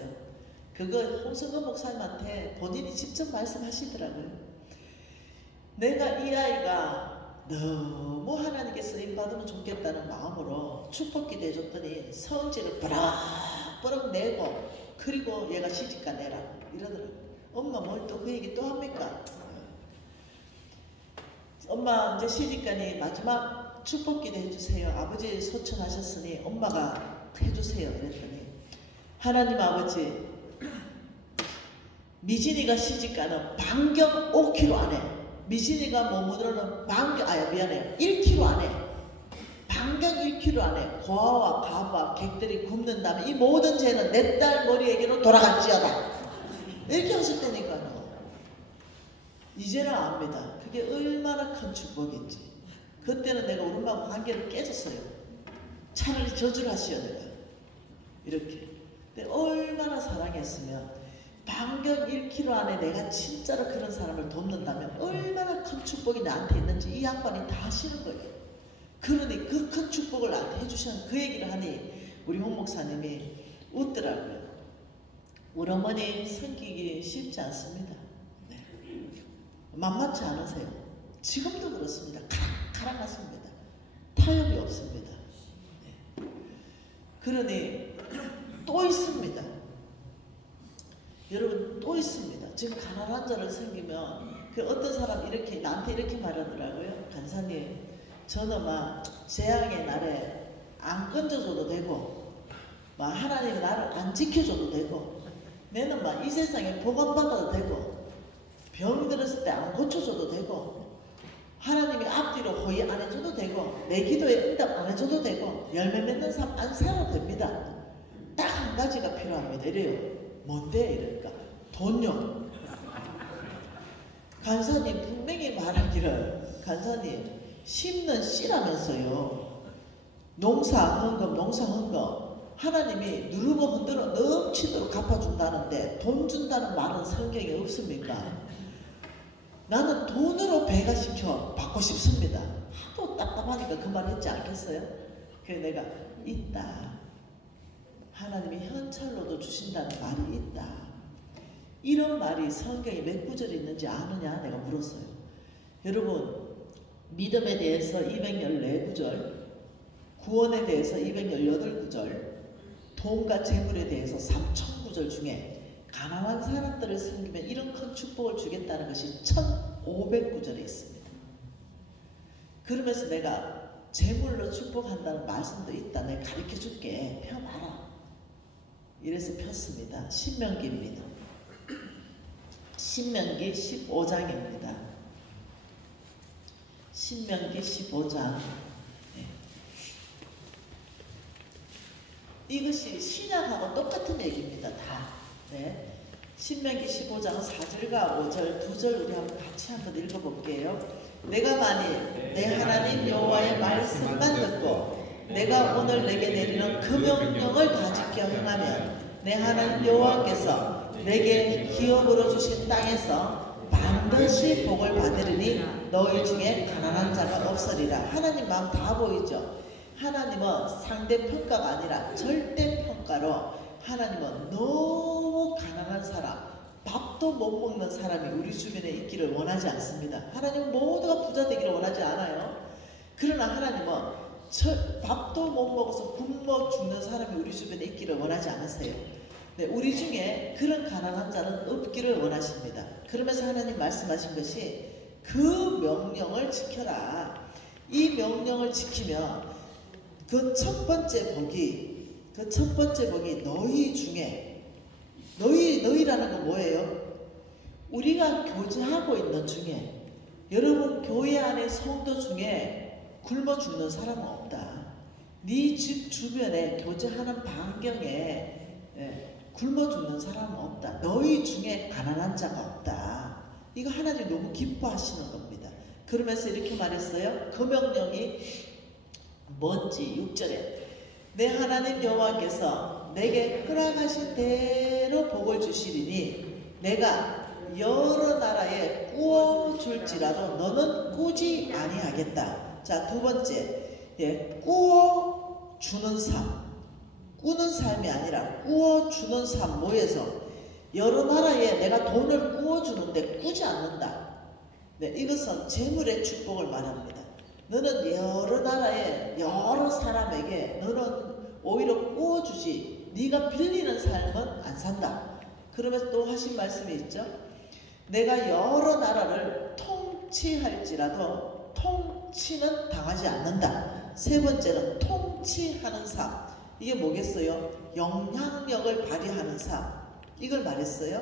그거 홍성근 목사님한테 본인이 직접 말씀하시더라고요. 내가 이 아이가 너무 하나님께 쓰임받으면 좋겠다는 마음으로 축복기도 해줬더니 성질을 버럭버럭 내고, 그리고 얘가 시집가 내라 이러더라고요. 엄마 뭘 또 그 얘기 또 합니까? 엄마 이제 시집가니 마지막 축복기도 해주세요. 아버지 소천하셨으니 엄마가 해주세요. 이랬더니 하나님 아버지, 미진이가 시집가는 반경 5km 안에 미신이가 머무르는 반경, 1km 안에, 반경 1km 안에 고아와 가부와 객들이 굶는다면 이 모든 죄는 내 딸 머리에게로 돌아갔지어다. 이렇게 하셨다니까요. 이제는 압니다. 그게 얼마나 큰 축복인지. 그때는 내가 우리 엄마하고 관계를 깨졌어요. 차라리 저주를 하시오 내가. 이렇게. 근데 얼마나 사랑했으면 반경 1km 안에 내가 진짜로 그런 사람을 돕는다면 얼마나 큰 축복이 나한테 있는지 이 양반이 다 아시는 거예요. 그러니 그 큰 축복을 나한테 해주시는 그 얘기를 하니 우리 홍 목사님이 웃더라고요. 우리 어머니 섬기기 쉽지 않습니다. 네. 만만치 않으세요. 지금도 그렇습니다. 가라갔습니다. 타협이 없습니다. 네. 그러니 또 있습니다. 여러분 또 있습니다. 지금 가난한 자를 섬기면 그 어떤 사람 이렇게 나한테 이렇게 말하더라고요. 간사님 저는 막 재앙의 날에 안 건져줘도 되고 막 하나님이 나를 안 지켜줘도 되고 내는 막 이 세상에 보관받아도 되고 병 들었을 때 안 고쳐줘도 되고 하나님이 앞뒤로 호의 안 해줘도 되고 내 기도에 응답 안 해줘도 되고 열매 맺는 삶 안 살아도 됩니다. 딱 한 가지가 필요합니다. 이래요. 뭔데? 이러니까 돈요. 간사님 분명히 말하기를 간사님 심는 씨라면서요. 농사 헌금 하나님이 누르고 흔들어 넘치도록 갚아준다는데 돈 준다는 말은 성경에 없습니까? 나는 돈으로 배가 시켜 받고 싶습니다. 하도 답답하니까 그 말 했지 않겠어요? 그래서 내가 있다. 하나님이 현찰로도 주신다는 말이 있다. 이런 말이 성경에 몇 구절이 있는지 아느냐 내가 물었어요. 여러분 믿음에 대해서 214구절, 구원에 대해서 218구절, 돈과 재물에 대해서 3000구절 중에 가난한 사람들을 섬기면 이런 큰 축복을 주겠다는 것이 1500구절에 있습니다. 그러면서 내가 재물로 축복한다는 말씀도 있다. 내가 가르쳐 줄게. 펴봐라. 이래서 폈습니다. 신명기입니다. 신명기 15장입니다. 신명기 15장. 네. 이것이 신약하고 똑같은 얘기입니다. 다. 네. 신명기 15장 4절과 5절, 2절 우리 같이 한번 읽어볼게요. 내가 만일 내 하나님 여호와의 말씀만 듣고 내가 오늘 내게 내리는 그 명령을 다 지켜 행하면 내 하나님 여호와께서 내게 기업으로 주신 땅에서 반드시 복을 받으리니 너희 중에 가난한 자가 없으리라. 하나님 마음 다 보이죠? 하나님은 상대평가가 아니라 절대평가로 하나님은 너무 가난한 사람, 밥도 못 먹는 사람이 우리 주변에 있기를 원하지 않습니다. 하나님은 모두가 부자 되기를 원하지 않아요. 그러나 하나님은 밥도 못 먹어서 굶어 죽는 사람이 우리 주변에 있기를 원하지 않으세요. 네, 우리 중에 그런 가난한 자는 없기를 원하십니다. 그러면서 하나님 말씀하신 것이 그 명령을 지켜라. 이 명령을 지키면 그 첫 번째 복이 너희 중에 너희라는 건 뭐예요? 우리가 교제하고 있는 중에 여러분 교회 안에 성도 중에 굶어 죽는 사람은 없다. 네 집 주변에 교제하는 반경에 굶어 죽는 사람은 없다. 너희 중에 가난한 자가 없다. 이거 하나님 너무 기뻐하시는 겁니다. 그러면서 이렇게 말했어요. 그 명령이 뭔지 6절에 내 하나님 여호와께서 내게 허락하신 대로 복을 주시리니 내가 여러 나라에 꾸어 줄지라도 너는 꾸지 아니하겠다. 자, 두 번째, 꾸어 주는 삶. 꾸는 삶이 아니라 꾸어 주는 삶. 뭐에서? 여러 나라에 내가 돈을 꾸어 주는데 꾸지 않는다. 네, 이것은 재물의 축복을 말합니다. 너는 여러 나라에 여러 사람에게 너는 오히려 꾸어주지 네가 빌리는 삶은 안 산다. 그러면서 또 하신 말씀이 있죠. 내가 여러 나라를 통치할지라도 통치는 당하지 않는다. 세 번째는 통치하는 삶. 이게 뭐겠어요? 영향력을 발휘하는 삶. 이걸 말했어요.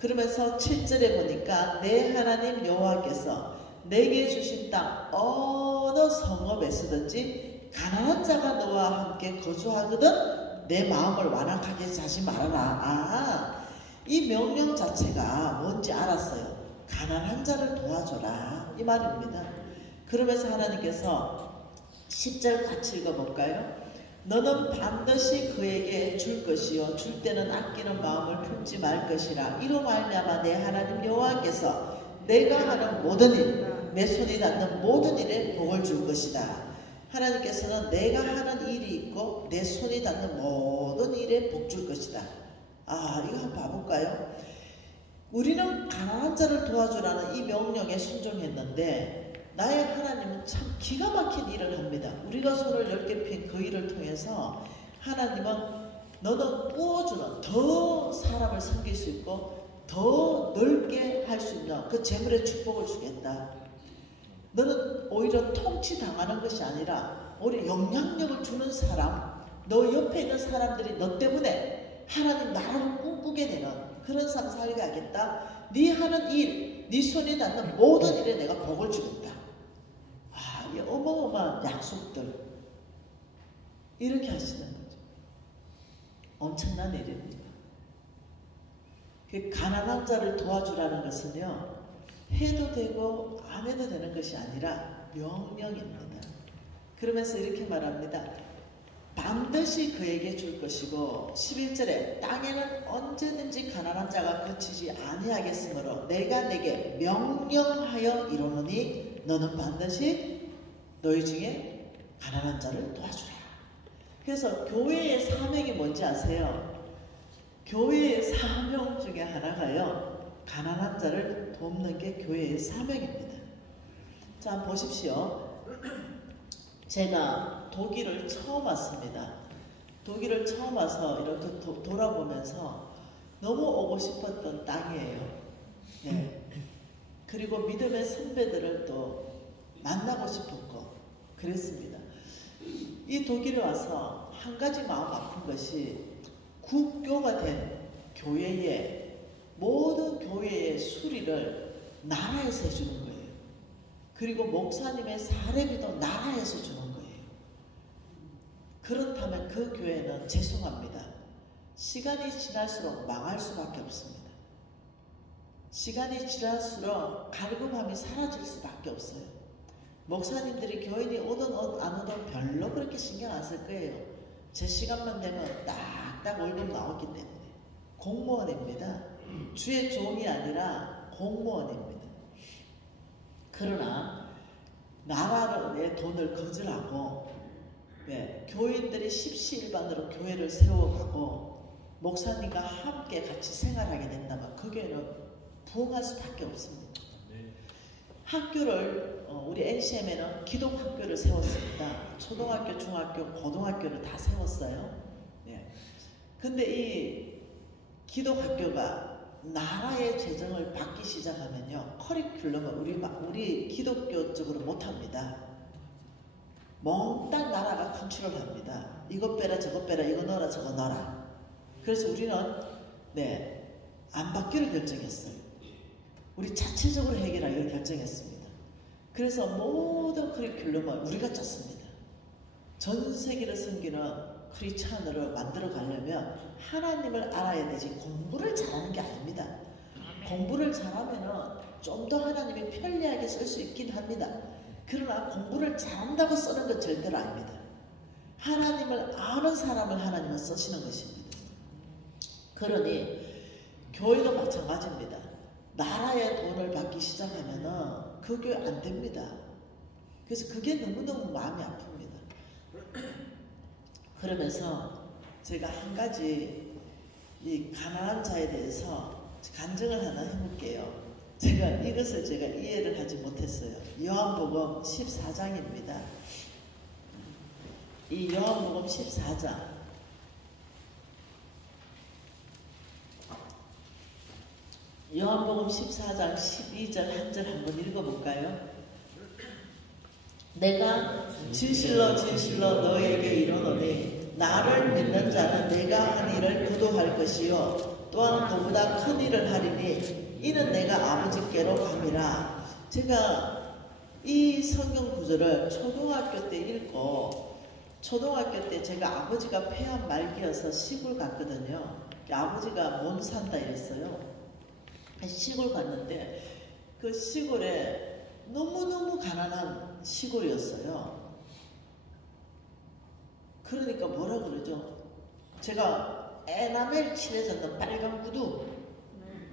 그러면서 7절에 보니까 내 하나님 여호와께서 내게 주신 땅 어느 성읍에서든지 가난한 자가 너와 함께 거주하거든 내 마음을 완악하게 하지 말아라. 이 명령 자체가 뭔지 알았어요. 가난한 자를 도와줘라 이 말입니다. 그러면서 하나님께서 10절 같이 읽어볼까요? 너는 반드시 그에게 줄 것이요 줄 때는 아끼는 마음을 품지 말 것이라. 이로 말미암아 내 하나님 여호와께서 내가 하는 모든 일 내 손이 닿는 모든 일에 복을 줄 것이다. 하나님께서는 내가 하는 일이 있고 내 손이 닿는 모든 일에 복 줄 것이다. 이거 한번 봐볼까요? 우리는 가난한 자를 도와주라는 이 명령에 순종했는데 나의 하나님은 참 기가 막힌 일을 합니다. 우리가 손을 넓게 핀 그 일을 통해서 하나님은 너는 부어주는 더 사람을 섬길 수 있고 더 넓게 할 수 있는 그 재물의 축복을 주겠다. 너는 오히려 통치당하는 것이 아니라 오히려 영향력을 주는 사람, 너 옆에 있는 사람들이 너 때문에 하나님 나라를 꿈꾸게 되는 그런 삶 살게 하겠다. 네 하는 일, 네 손에 닿는 모든 일에 내가 복을 주겠다. 이 어마어마한 약속들 이렇게 하시는 거죠. 엄청난 일입니다. 그 가난한 자를 도와주라는 것은요, 해도 되고 안 해도 되는 것이 아니라 명령입니다. 그러면서 이렇게 말합니다. 반드시 그에게 줄 것이고 11절에 땅에는 언제든지 가난한 자가 그치지 아니하겠으므로 내가 내게 명령하여 이르노니 너는 반드시 너희 중에 가난한 자를 도와주라. 그래서 교회의 사명이 뭔지 아세요? 교회의 사명 중에 하나가요, 가난한 자를 돕는 게 교회의 사명입니다. 자, 보십시오. 제가 독일을 처음 왔습니다. 독일을 처음 와서 이렇게 돌아보면서 너무 오고 싶었던 땅이에요. 네. 그리고 믿음의 선배들을 또 만나고 싶었고 그랬습니다. 이 독일에 와서 한 가지 마음 아픈 것이 국교가 된 교회의 모든 교회의 수리를 나라에서 해주는 거예요. 그리고 목사님의 사례비도 나라에서 주는 거예요. 그렇다면 그 교회는 죄송합니다. 시간이 지날수록 망할 수밖에 없습니다. 시간이 지날수록 갈급함이 사라질 수밖에 없어요. 목사님들이 교인이 오든 안 오든 별로 그렇게 신경 안 쓸 거예요. 제 시간만 되면 딱딱 월급 나오기 때문에. 공무원입니다. 주의 종이 아니라 공무원입니다. 그러나 나라의 돈을 거절하고 교인들이 십시일반으로 교회를 세워가고 목사님과 함께 같이 생활하게 된다면 그 교회는 부흥할 수밖에 없습니다. 학교를 우리 NCM에는 기독학교를 세웠습니다. 초등학교, 중학교, 고등학교를 다 세웠어요. 근데 이 기독학교가 나라의 재정을 받기 시작하면요, 커리큘럼을 우리 기독교 쪽으로 못합니다. 몽땅 나라가 컨트롤합니다. 이것 빼라 저것 빼라 이거 넣어라 저거 넣어라. 그래서 우리는 안 받기로 결정했어요. 우리 자체적으로 해결하기로 결정했습니다. 그래서 모든 커리큘럼을 우리가 짰습니다. 전 세계를 섬기는 크리스찬으로 만들어 가려면 하나님을 알아야 되지 공부를 잘하는 게 아닙니다. 공부를 잘하면 좀 더 하나님이 편리하게 쓸 수 있긴 합니다. 그러나 공부를 잘한다고 쓰는 건 절대로 아닙니다. 하나님을 아는 사람을 하나님은 쓰시는 것입니다. 그러니 교회도 마찬가지입니다. 나라의 돈을 받기 시작하면은 그 교회 안 됩니다. 그래서 그게 너무너무 마음이 아픕니다. 그러면서 제가 한 가지 이 가난한 자에 대해서 간증을 하나 해볼게요. 이것을 제가 이해를 하지 못했어요. 요한복음 14장입니다. 이 요한복음 14장. 요한복음 14장 12절 한 절 한번 읽어볼까요? 내가 진실로 진실로 너에게 이르노니 나를 믿는 자는 내가 한 일을 그도 할 것이요 또한 그보다 큰 일을 하리니 이는 내가 아버지께로 감이라. 제가 이 성경 구절을 초등학교 때 읽고, 초등학교 때 제가 아버지가 폐암 말기여서 시골 갔거든요. 아버지가 몸 산다 이랬어요. 시골 갔는데 그 시골에 너무너무 가난한 시골이었어요. 그러니까 뭐라 그러죠? 제가 에나멜 칠해졌는 빨간 구두,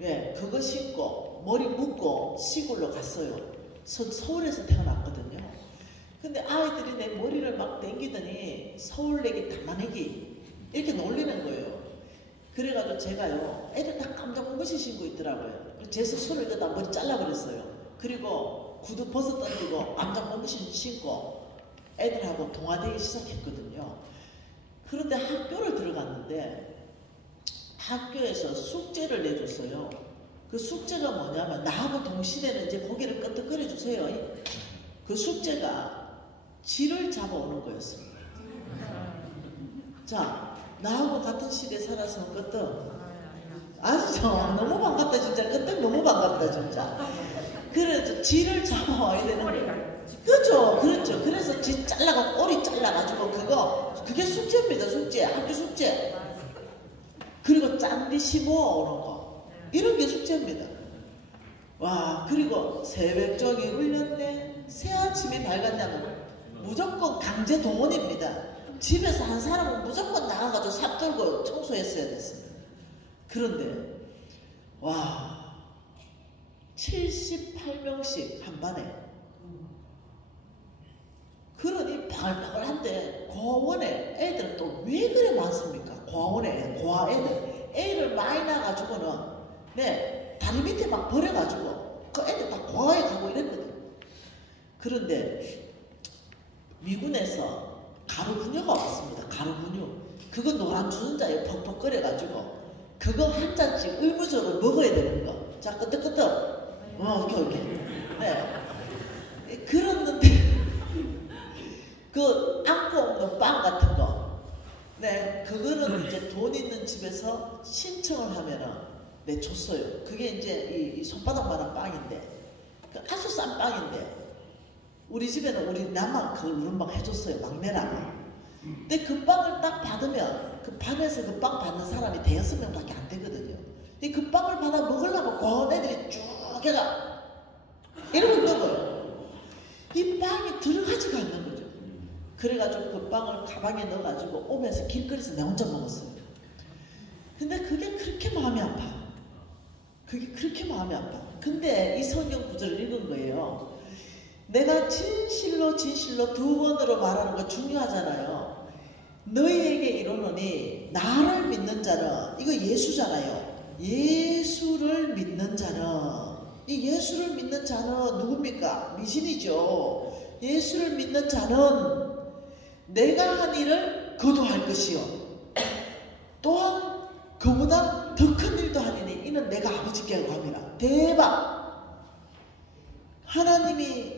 예, 그거 신고 머리 묶고 시골로 갔어요. 서울에서 태어났거든요. 근데 아이들이 내 머리를 막 당기더니 서울내기 담아내기 이렇게 놀리는 거예요. 그래가지고 제가요, 애들 다 깜짝 옷이 신고 있더라고요. 제 스스로 다 머리 잘라버렸어요. 그리고 구두 벗어 던지고 깜짝 옷이 신고 애들하고 동화되기 시작했거든요. 그런데 학교를 들어갔는데 학교에서 숙제를 내줬어요. 그 숙제가 뭐냐면 나하고 동시대는 이제 고개를 끄덕거려 주세요. 그 숙제가 쥐를 잡아오는 거였습니다. 자, 나하고 같은 시대에 살았으면 끄떡. 아시죠? 너무 반갑다 진짜. 끄떡 너무 반갑다 진짜. 그래서 쥐를 잡아와야 되는 거예요. 그렇죠, 그렇죠. 그래서 쥐 잘라가 꼬리 잘라가지고 그게 숙제입니다. 숙제, 학교 숙제. 그리고 짠디 심어 오는 거, 이런 게 숙제입니다. 와, 그리고 새벽종이 울렸네, 새아침이 밝았냐면 무조건 강제 동원입니다. 집에서 한 사람은 무조건 나가가지고 삽 들고 청소했어야 됐습니다. 그런데 와, 78명씩 한 반에. 그러니 바글바글한데 고아원에 애들은 또 왜 그래 많습니까? 고아원에 고아 애를 많이 나가지고는 네, 다리 밑에 막 버려가지고 그 애들 다 고아에 가고 이랬거든. 그런데 미군에서 가루분유가 왔습니다. 가루분유. 그거 노란 주전자에 퍽퍽 끓여가지고 그거 한 잔씩 의무적으로 먹어야 되는 거. 자, 끄떡끄떡. 오케이. 네. 그랬는데 그 안고 없는 빵 같은 거, 네, 그거는 이제 돈 있는 집에서 신청을 하면은 네, 줬어요. 그게 이제 이 손바닥만한 빵인데, 아주 싼 빵인데, 우리 집에는 우리 나만 그걸 우른방 해줬어요. 막내라고. 근데 그 빵을 딱 받으면 그 반에서 그 빵 받는 사람이 5명밖에 안 되거든요. 근데 그 빵을 받아 먹으려고 고아원 애들이 쭉 해가 이러고 있는 거예요. 이 빵이 들어가지가 않는 거죠. 그래가지고 그 빵을 가방에 넣어가지고 오면서 길거리에서 내 혼자 먹었어요. 근데 그게 그렇게 마음이 아파. 그게 그렇게 마음이 아파. 근데 이 성경 구절을 읽은 거예요. 내가 진실로 두 번으로 말하는 거 중요하잖아요. 너희에게 이르노니 나를 믿는 자는, 이거 예수잖아요. 예수를 믿는 자는, 이 예수를 믿는 자는 누굽니까? 미신이죠. 예수를 믿는 자는 내가 한 일을 그도 할 것이요, 또한 그보다 더 큰 일도 하리니 이는 내가 아버지께 감이라. 대박! 하나님이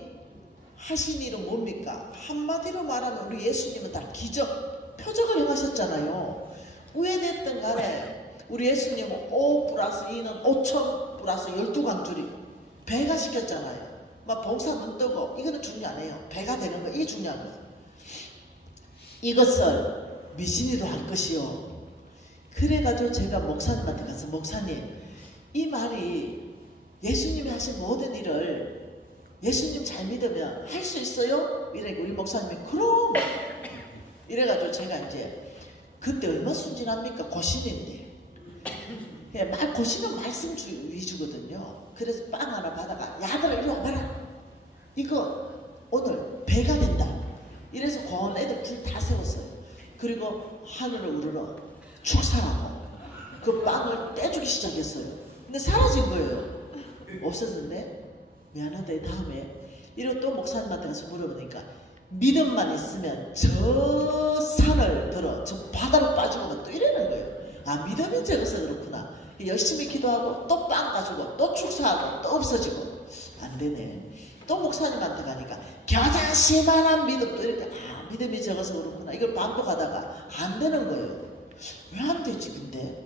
하신 일은 뭡니까? 한마디로 말하면 우리 예수님은 다 기적, 표적을 행하셨잖아요. 왜 됐든 간에 우리 예수님은 5 플러스 2는 5천 플러스 12광줄이 배가 시켰잖아요. 막 봉사 눈 뜨고, 이거는 중요 안 해요. 배가 되는 거, 이게 중요한 거예요. 이것을 미신이도 할 것이요. 그래가지고 제가 목사님한테 가서, 목사님, 이 말이 예수님이 하신 모든 일을 예수님 잘 믿으면 할 수 있어요? 이래고 우리 목사님이 그럼! 이래가지고 제가 이제 그때 얼마 순진합니까? 고신인데. 고신은 말씀 위주거든요. 그래서 빵 하나 받아가, 야들아 이리 와봐라. 이거 오늘 배가 된다. 이래서 고아원 애들 줄 다 세웠어요. 그리고 하늘을 우러러 축사하고 그 빵을 떼주기 시작했어요. 근데 사라진 거예요. 없어졌네? 미안하다. 다음에 이러고 또 목사님한테 가서 물어보니까 믿음만 있으면 저 산을 들어 저 바다로 빠지고 또 이러는 거예요. 아, 믿음이 적어서 그렇구나. 열심히 기도하고 또 빵 가지고 또 축사하고 또 없어지고 안 되네. 또 목사님한테 가니까 겨자씨만한 믿음도 이렇게, 아, 믿음이 적어서 그렇구나. 이걸 반복하다가 안 되는 거예요. 왜 안 되지 근데?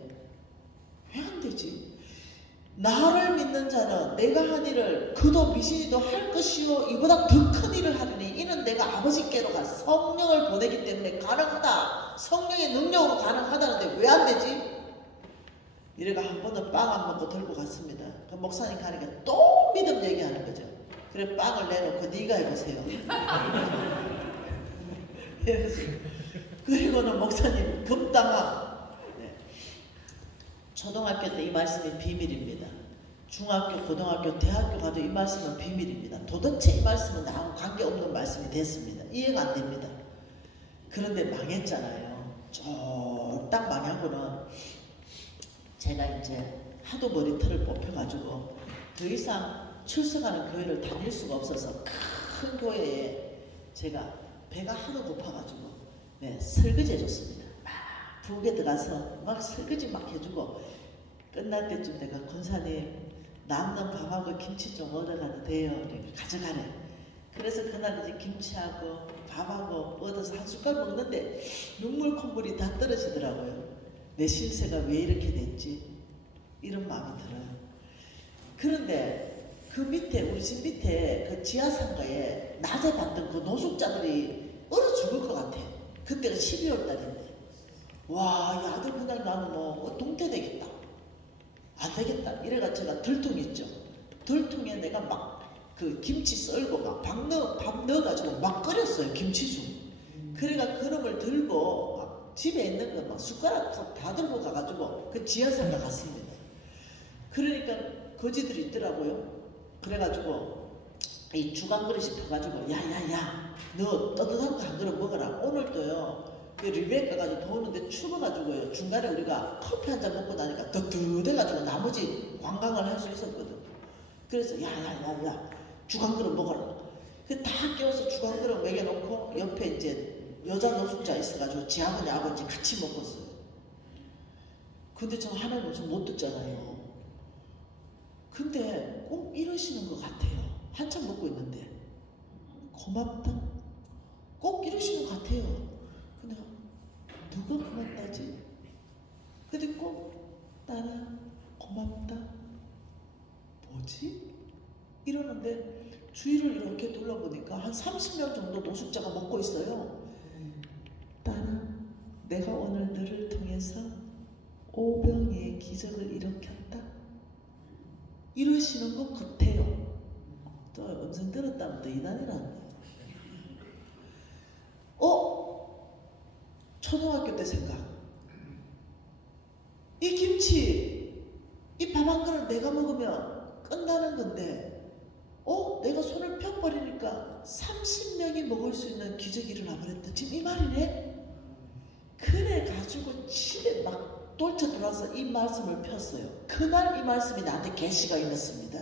왜 안 되지? 나를 믿는 자는 내가 한 일을 그도 미신이도 할 것이요 이보다 더 큰 일을 하리니 이는 내가 아버지께로 가 성령을 보내기 때문에 가능하다. 성령의 능력으로 가능하다는데 왜 안 되지? 이래가 한 번은 빵 안 먹고 들고 갔습니다. 그 목사님 가니까 또 믿음 얘기하는 거죠. 그래 빵을 내놓고 네가 해보세요. 그리고는 목사님 급당함. 네. 초등학교 때 이 말씀이 비밀입니다. 중학교, 고등학교, 대학교 가도 이 말씀은 비밀입니다. 도대체 이 말씀은 나하고 관계없는 말씀이 됐습니다. 이해가 안 됩니다. 그런데 망했잖아요. 쫄딱 망하고는 제가 이제 하도 머리털을 뽑혀가지고 더 이상 출석하는 교회를 다닐 수가 없어서 큰 교회에 제가 배가 하도 고파가지고 네, 설거지 해줬습니다. 막 부엌에 들어가서 막 설거지 막 해주고 끝날 때쯤 내가 권사님 남는 밥하고 김치 좀 얻어가도 돼요. 가져가래. 그래서 그날 이제 김치하고 밥하고 얻어서 한 숟갈 먹는데 눈물 콧물이 다 떨어지더라고요. 내 실세가 왜 이렇게 됐지? 이런 마음이 들어요. 그런데 그 밑에 우리 집 밑에 그 지하상가에 낮에 봤던 그 노숙자들이 얼어 죽을 것 같아. 그때가 12월 달인데 와 이 아들 그냥 나는 뭐 동태되겠다. 안 되겠다. 이래가 제가 들통 있죠. 들통에 내가 막 그 김치 썰고 막 밥 넣어가지고 막 끓였어요. 김치죽. 그래가 그놈을 들고 막 집에 있는 거 막 숟가락 다 들고 가가지고 그 지하상가 갔습니다. 그러니까 거지들이 있더라고요. 그래가지고 이 주간 그릇이 터가지고 야야야 너 따뜻한 거 한 그릇 먹어라. 오늘도요 그 리베카 가지고 더우는데 추워가지고요 중간에 우리가 커피 한 잔 먹고 나니까 뜨뜻해가지고 나머지 관광을 할 수 있었거든. 그래서 야야야야 주간 그릇 먹어라. 그 다 깨워서 주간 그릇 먹여놓고 옆에 이제 여자 노숙자 있어가지고 지하고 야하고 이제 같이 먹었어요. 근데 저 하나님은 좀 못 듣잖아요. 근데 꼭 이러시는 것 같아요. 한참 먹고 있는데 고맙다. 꼭 이러시는 것 같아요. 근데 누가 고맙다지? 근데 꼭 나라 고맙다. 뭐지? 이러는데 주위를 이렇게 둘러보니까 한 30명 정도 노숙자가 먹고 있어요. 딸아, 내가 오늘 너를 통해서 오병이의 기적을 일으켰다. 이러시는 것 같아요. 또 음성 들었다면 또 이단이라네. 초등학교 때 생각. 이 김치, 이 밥 한 그릇 내가 먹으면 끝나는 건데 내가 손을 펴버리니까 30명이 먹을 수 있는 기적이 일어나버렸다. 지금 이 말이네? 그래 가지고 집에 막 돌쳐 들어와서 이 말씀을 폈어요. 그날 이 말씀이 나한테 계시가 있었습니다.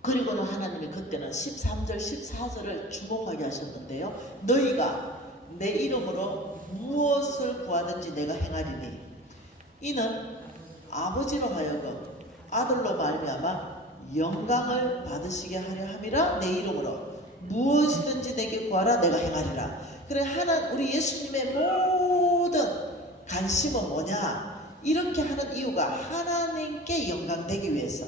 그리고는 하나님이 그때는 13절 14절을 주목하게 하셨는데요. 너희가 내 이름으로 무엇을 구하든지 내가 행하리니 이는 아버지로 하여금 아들로 말미암아 영광을 받으시게 하려 함이라. 내 이름으로 무엇이든지 내게 구하라 내가 행하리라. 그래 우리 예수님의 모든 관심은 뭐냐? 이렇게 하는 이유가 하나님께 영광 되기 위해서.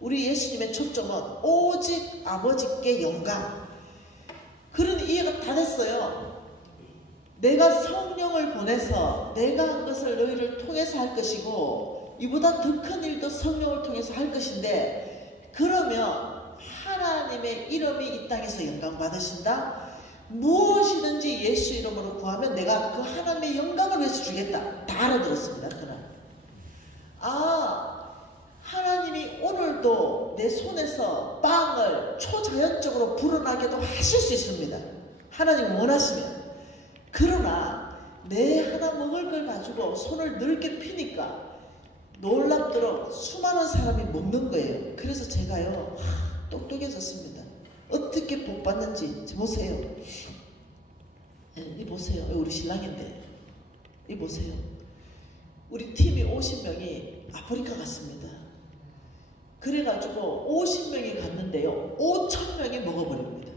우리 예수님의 초점은 오직 아버지께 영광. 그런 이해가 다 됐어요. 내가 성령을 보내서 내가 한 것을 너희를 통해서 할 것이고 이보다 더 큰 일도 성령을 통해서 할 것인데 그러면 하나님의 이름이 이 땅에서 영광 받으신다. 무엇이든지 예수 이름으로 구하면 내가 그 하나님의 영광을 위해서 주겠다. 다 알아들었습니다. 그날. 하나님이 오늘도 내 손에서 빵을 초자연적으로 불어나게도 하실 수 있습니다. 하나님 원하시면. 그러나 내 하나 먹을 걸 가지고 손을 넓게 피니까 놀랍도록 수많은 사람이 먹는 거예요. 그래서 제가요 똑똑해졌습니다. 어떻게 복 받는지 보세요. 이 보세요. 우리 신랑인데 이 보세요. 우리 팀이 50명이 아프리카 갔습니다. 그래가지고 50명이 갔는데요 5,000명이 먹어버립니다.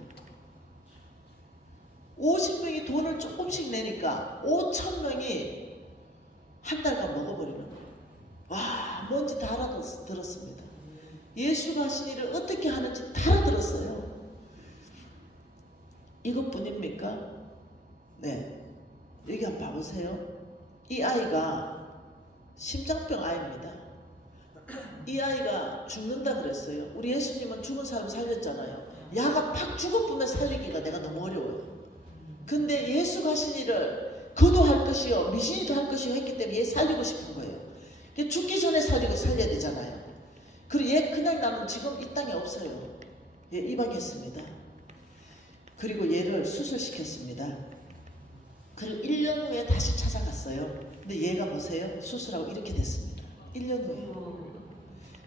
50명이 돈을 조금씩 내니까 5,000명이 한 달간 먹어버리는 거예요. 와 뭔지 다 알아들었습니다. 예수가 하신 일을 어떻게 하는지 다 알아들었어요. 이것뿐입니까? 네. 여기 한번 봐보세요. 이 아이가 심장병 아이입니다. 이 아이가 죽는다 그랬어요. 우리 예수님은 죽은 사람 살렸잖아요. 야가 팍 죽어보면 살리기가 내가 너무 어려워요. 근데 예수가 하신 일을 그도 할 것이요 미신이도 할 것이요 했기 때문에 얘 살리고 싶은 거예요. 죽기 전에 살려야 되잖아요. 그리고 얘 그날 나면 지금 이 땅에 없어요. 얘 입양했습니다. 그리고 얘를 수술시켰습니다. 그리고 1년 후에 다시 찾아갔어요. 근데 얘가 보세요. 수술하고 이렇게 됐습니다. 1년 후에.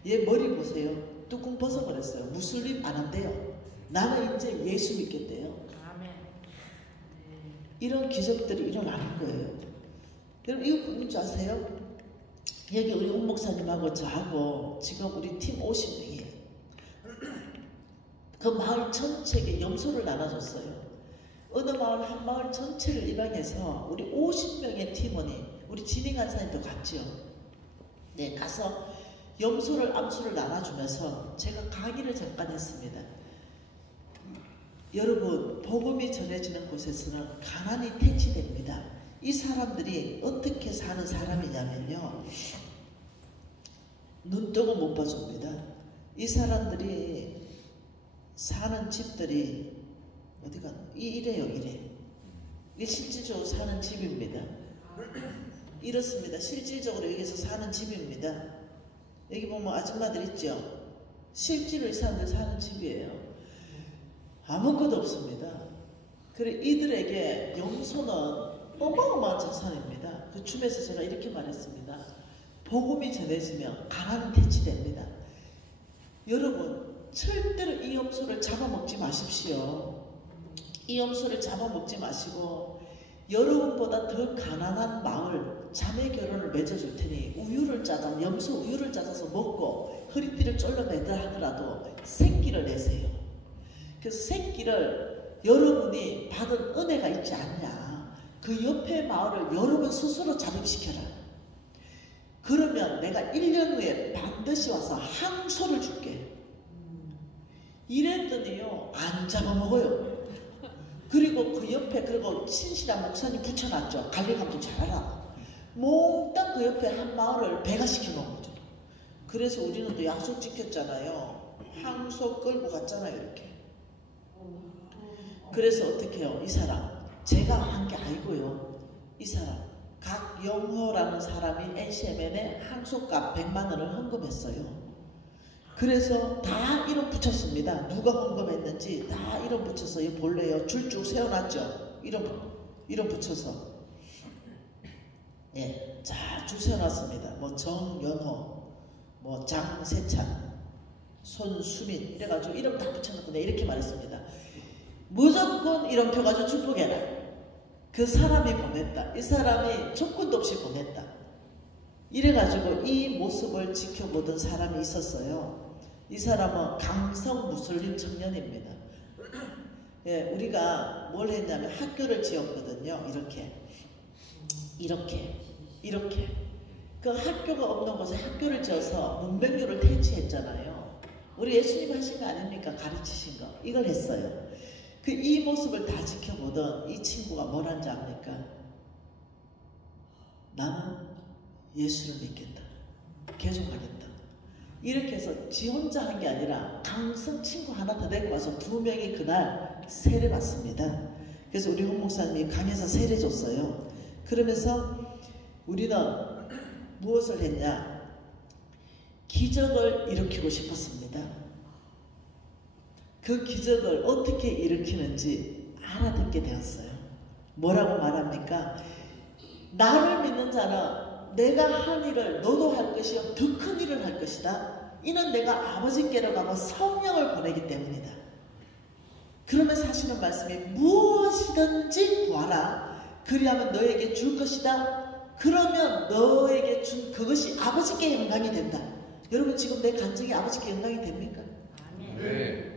얘 머리 보세요. 뚜껑 벗어버렸어요. 무슬림 안 한대요. 나는 이제 예수 믿겠대요. 이런 기적들이 일어나는 거예요. 여러분 이거 뭔 줄 아세요? 여기 우리 홍 목사님하고 저하고 지금 우리 팀 50명이에요. 그 마을 전체에 염소를 나눠줬어요. 어느 마을 한 마을 전체를 입양해서 우리 50명의 팀원이 우리 진희 간사님도 갔죠. 네, 가서 염소를 암소를 나눠주면서 제가 강의를 잠깐 했습니다. 여러분 복음이 전해지는 곳에서는 가난이 퇴치됩니다. 이 사람들이 어떻게 사는 사람이냐면요. 눈 뜨고 못 봐줍니다. 이 사람들이 사는 집들이 어디가 이래요. 이게 실질적으로 사는 집입니다. 이렇습니다. 실질적으로 여기서 사는 집입니다. 여기 보면 아줌마들 있죠. 실제로 이 사람들 사는 집이에요. 아무것도 없습니다. 그래 이들에게 염소는 어마어마한 자산입니다. 그 춤에서 제가 이렇게 말했습니다. 복음이 전해지면 가난은 퇴치됩니다. 여러분 절대로 이 염소를 잡아먹지 마십시오. 이 염소를 잡아먹지 마시고 여러분보다 더 가난한 마을 자매 결혼을 맺어줄 테니 우유를 짜서 염소 우유를 짜서 먹고 허리띠를 쫄라매다 하더라도 새끼를 내세요. 그래서 새끼를 여러분이 받은 은혜가 있지 않냐. 그 옆에 마을을 여러분 스스로 자립시켜라. 그러면 내가 1년 후에 반드시 와서 항소를 줄게. 이랬더니요 안 잡아먹어요. 그리고 그 옆에 그리고 신실한 목사님 붙여놨죠. 관리감독 잘하라. 몽땅 그 옆에 한 마을을 배가시켜 놓은 거죠. 그래서 우리는 또 약속 지켰잖아요. 항소 끌고 갔잖아요. 이렇게. 그래서 어떻게 해요? 이 사람 제가 한 게 아니고요. 이 사람 각영호라는 사람이 NCMN에 항소값 100만 원을 헌금했어요. 그래서 다 이름 붙였습니다. 누가 헌금했는지 다 이름 붙여서 이 볼래요. 줄 쭉 세워놨죠. 이름 붙여서. 예, 자, 줄 세워놨습니다. 뭐 정연호, 뭐 장세찬, 손수민 이래가지고 이름 다 붙여놓고 내가 이렇게 말했습니다. 무조건 이름표 가지고 축복해라. 그 사람이 보냈다. 이 사람이 조건도 없이 보냈다. 이래가지고 이 모습을 지켜보던 사람이 있었어요. 이 사람은 강성 무슬림 청년입니다. 예, 우리가 뭘 했냐면 학교를 지었거든요. 이렇게. 그 학교가 없는 곳에 학교를 지어서 문맹률을 퇴치했잖아요. 우리 예수님이 하신 거 아닙니까? 가르치신 거. 이걸 했어요. 이 모습을 다 지켜보던 이 친구가 뭘 한지 압니까? 나는 예수를 믿겠다. 개종하겠다. 이렇게 해서 지 혼자 한 게 아니라 강성 친구 하나 더 데리고 와서 2명이 그날 세례 받습니다. 그래서 우리 홍 목사님이 강에서 세례 줬어요. 그러면서 우리는 무엇을 했냐? 기적을 일으키고 싶었습니다. 그 기적을 어떻게 일으키는지 알아듣게 되었어요. 뭐라고 말합니까? 나를 믿는 자는 내가 한 일을 너도 할 것이요 더 큰 일을 할 것이다. 이는 내가 아버지께로 가고 성령을 보내기 때문이다. 그러면서 하시는 말씀이 무엇이든지 구하라. 그리하면 너에게 줄 것이다. 그러면 너에게 준 그것이 아버지께 영광이 된다. 여러분 지금 내 간증이 아버지께 영광이 됩니까? 네.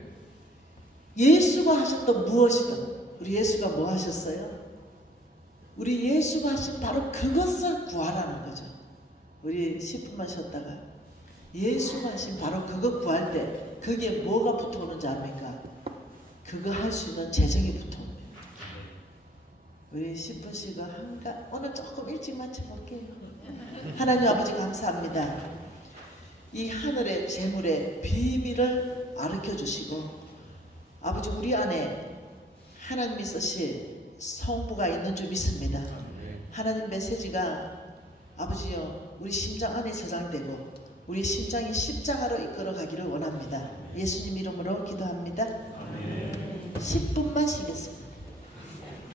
예수가 하셨던 무엇이든 우리 예수가 뭐 하셨어요? 우리 예수가 하신 바로 그것을 구하라는 거죠. 우리 10분만 쉬었다가 예수가 하신 바로 그거 구할 때 거기에 뭐가 붙어오는지 압니까? 그거 할 수 있는 재정이 붙어옵니다. 우리 10분 쉬고 오늘 조금 일찍 마쳐볼게요. 하나님 아버지 감사합니다. 이 하늘의 재물의 비밀을 가르쳐 주시고 아버지 우리 안에 하나님이 쓰신 성부가 있는 줄 믿습니다. 하나님 메시지가 아버지여 우리 심장 안에 저장되고 우리 심장이 십자가로 이끌어 가기를 원합니다. 예수님 이름으로 기도합니다. 10분만 쉬겠습니다.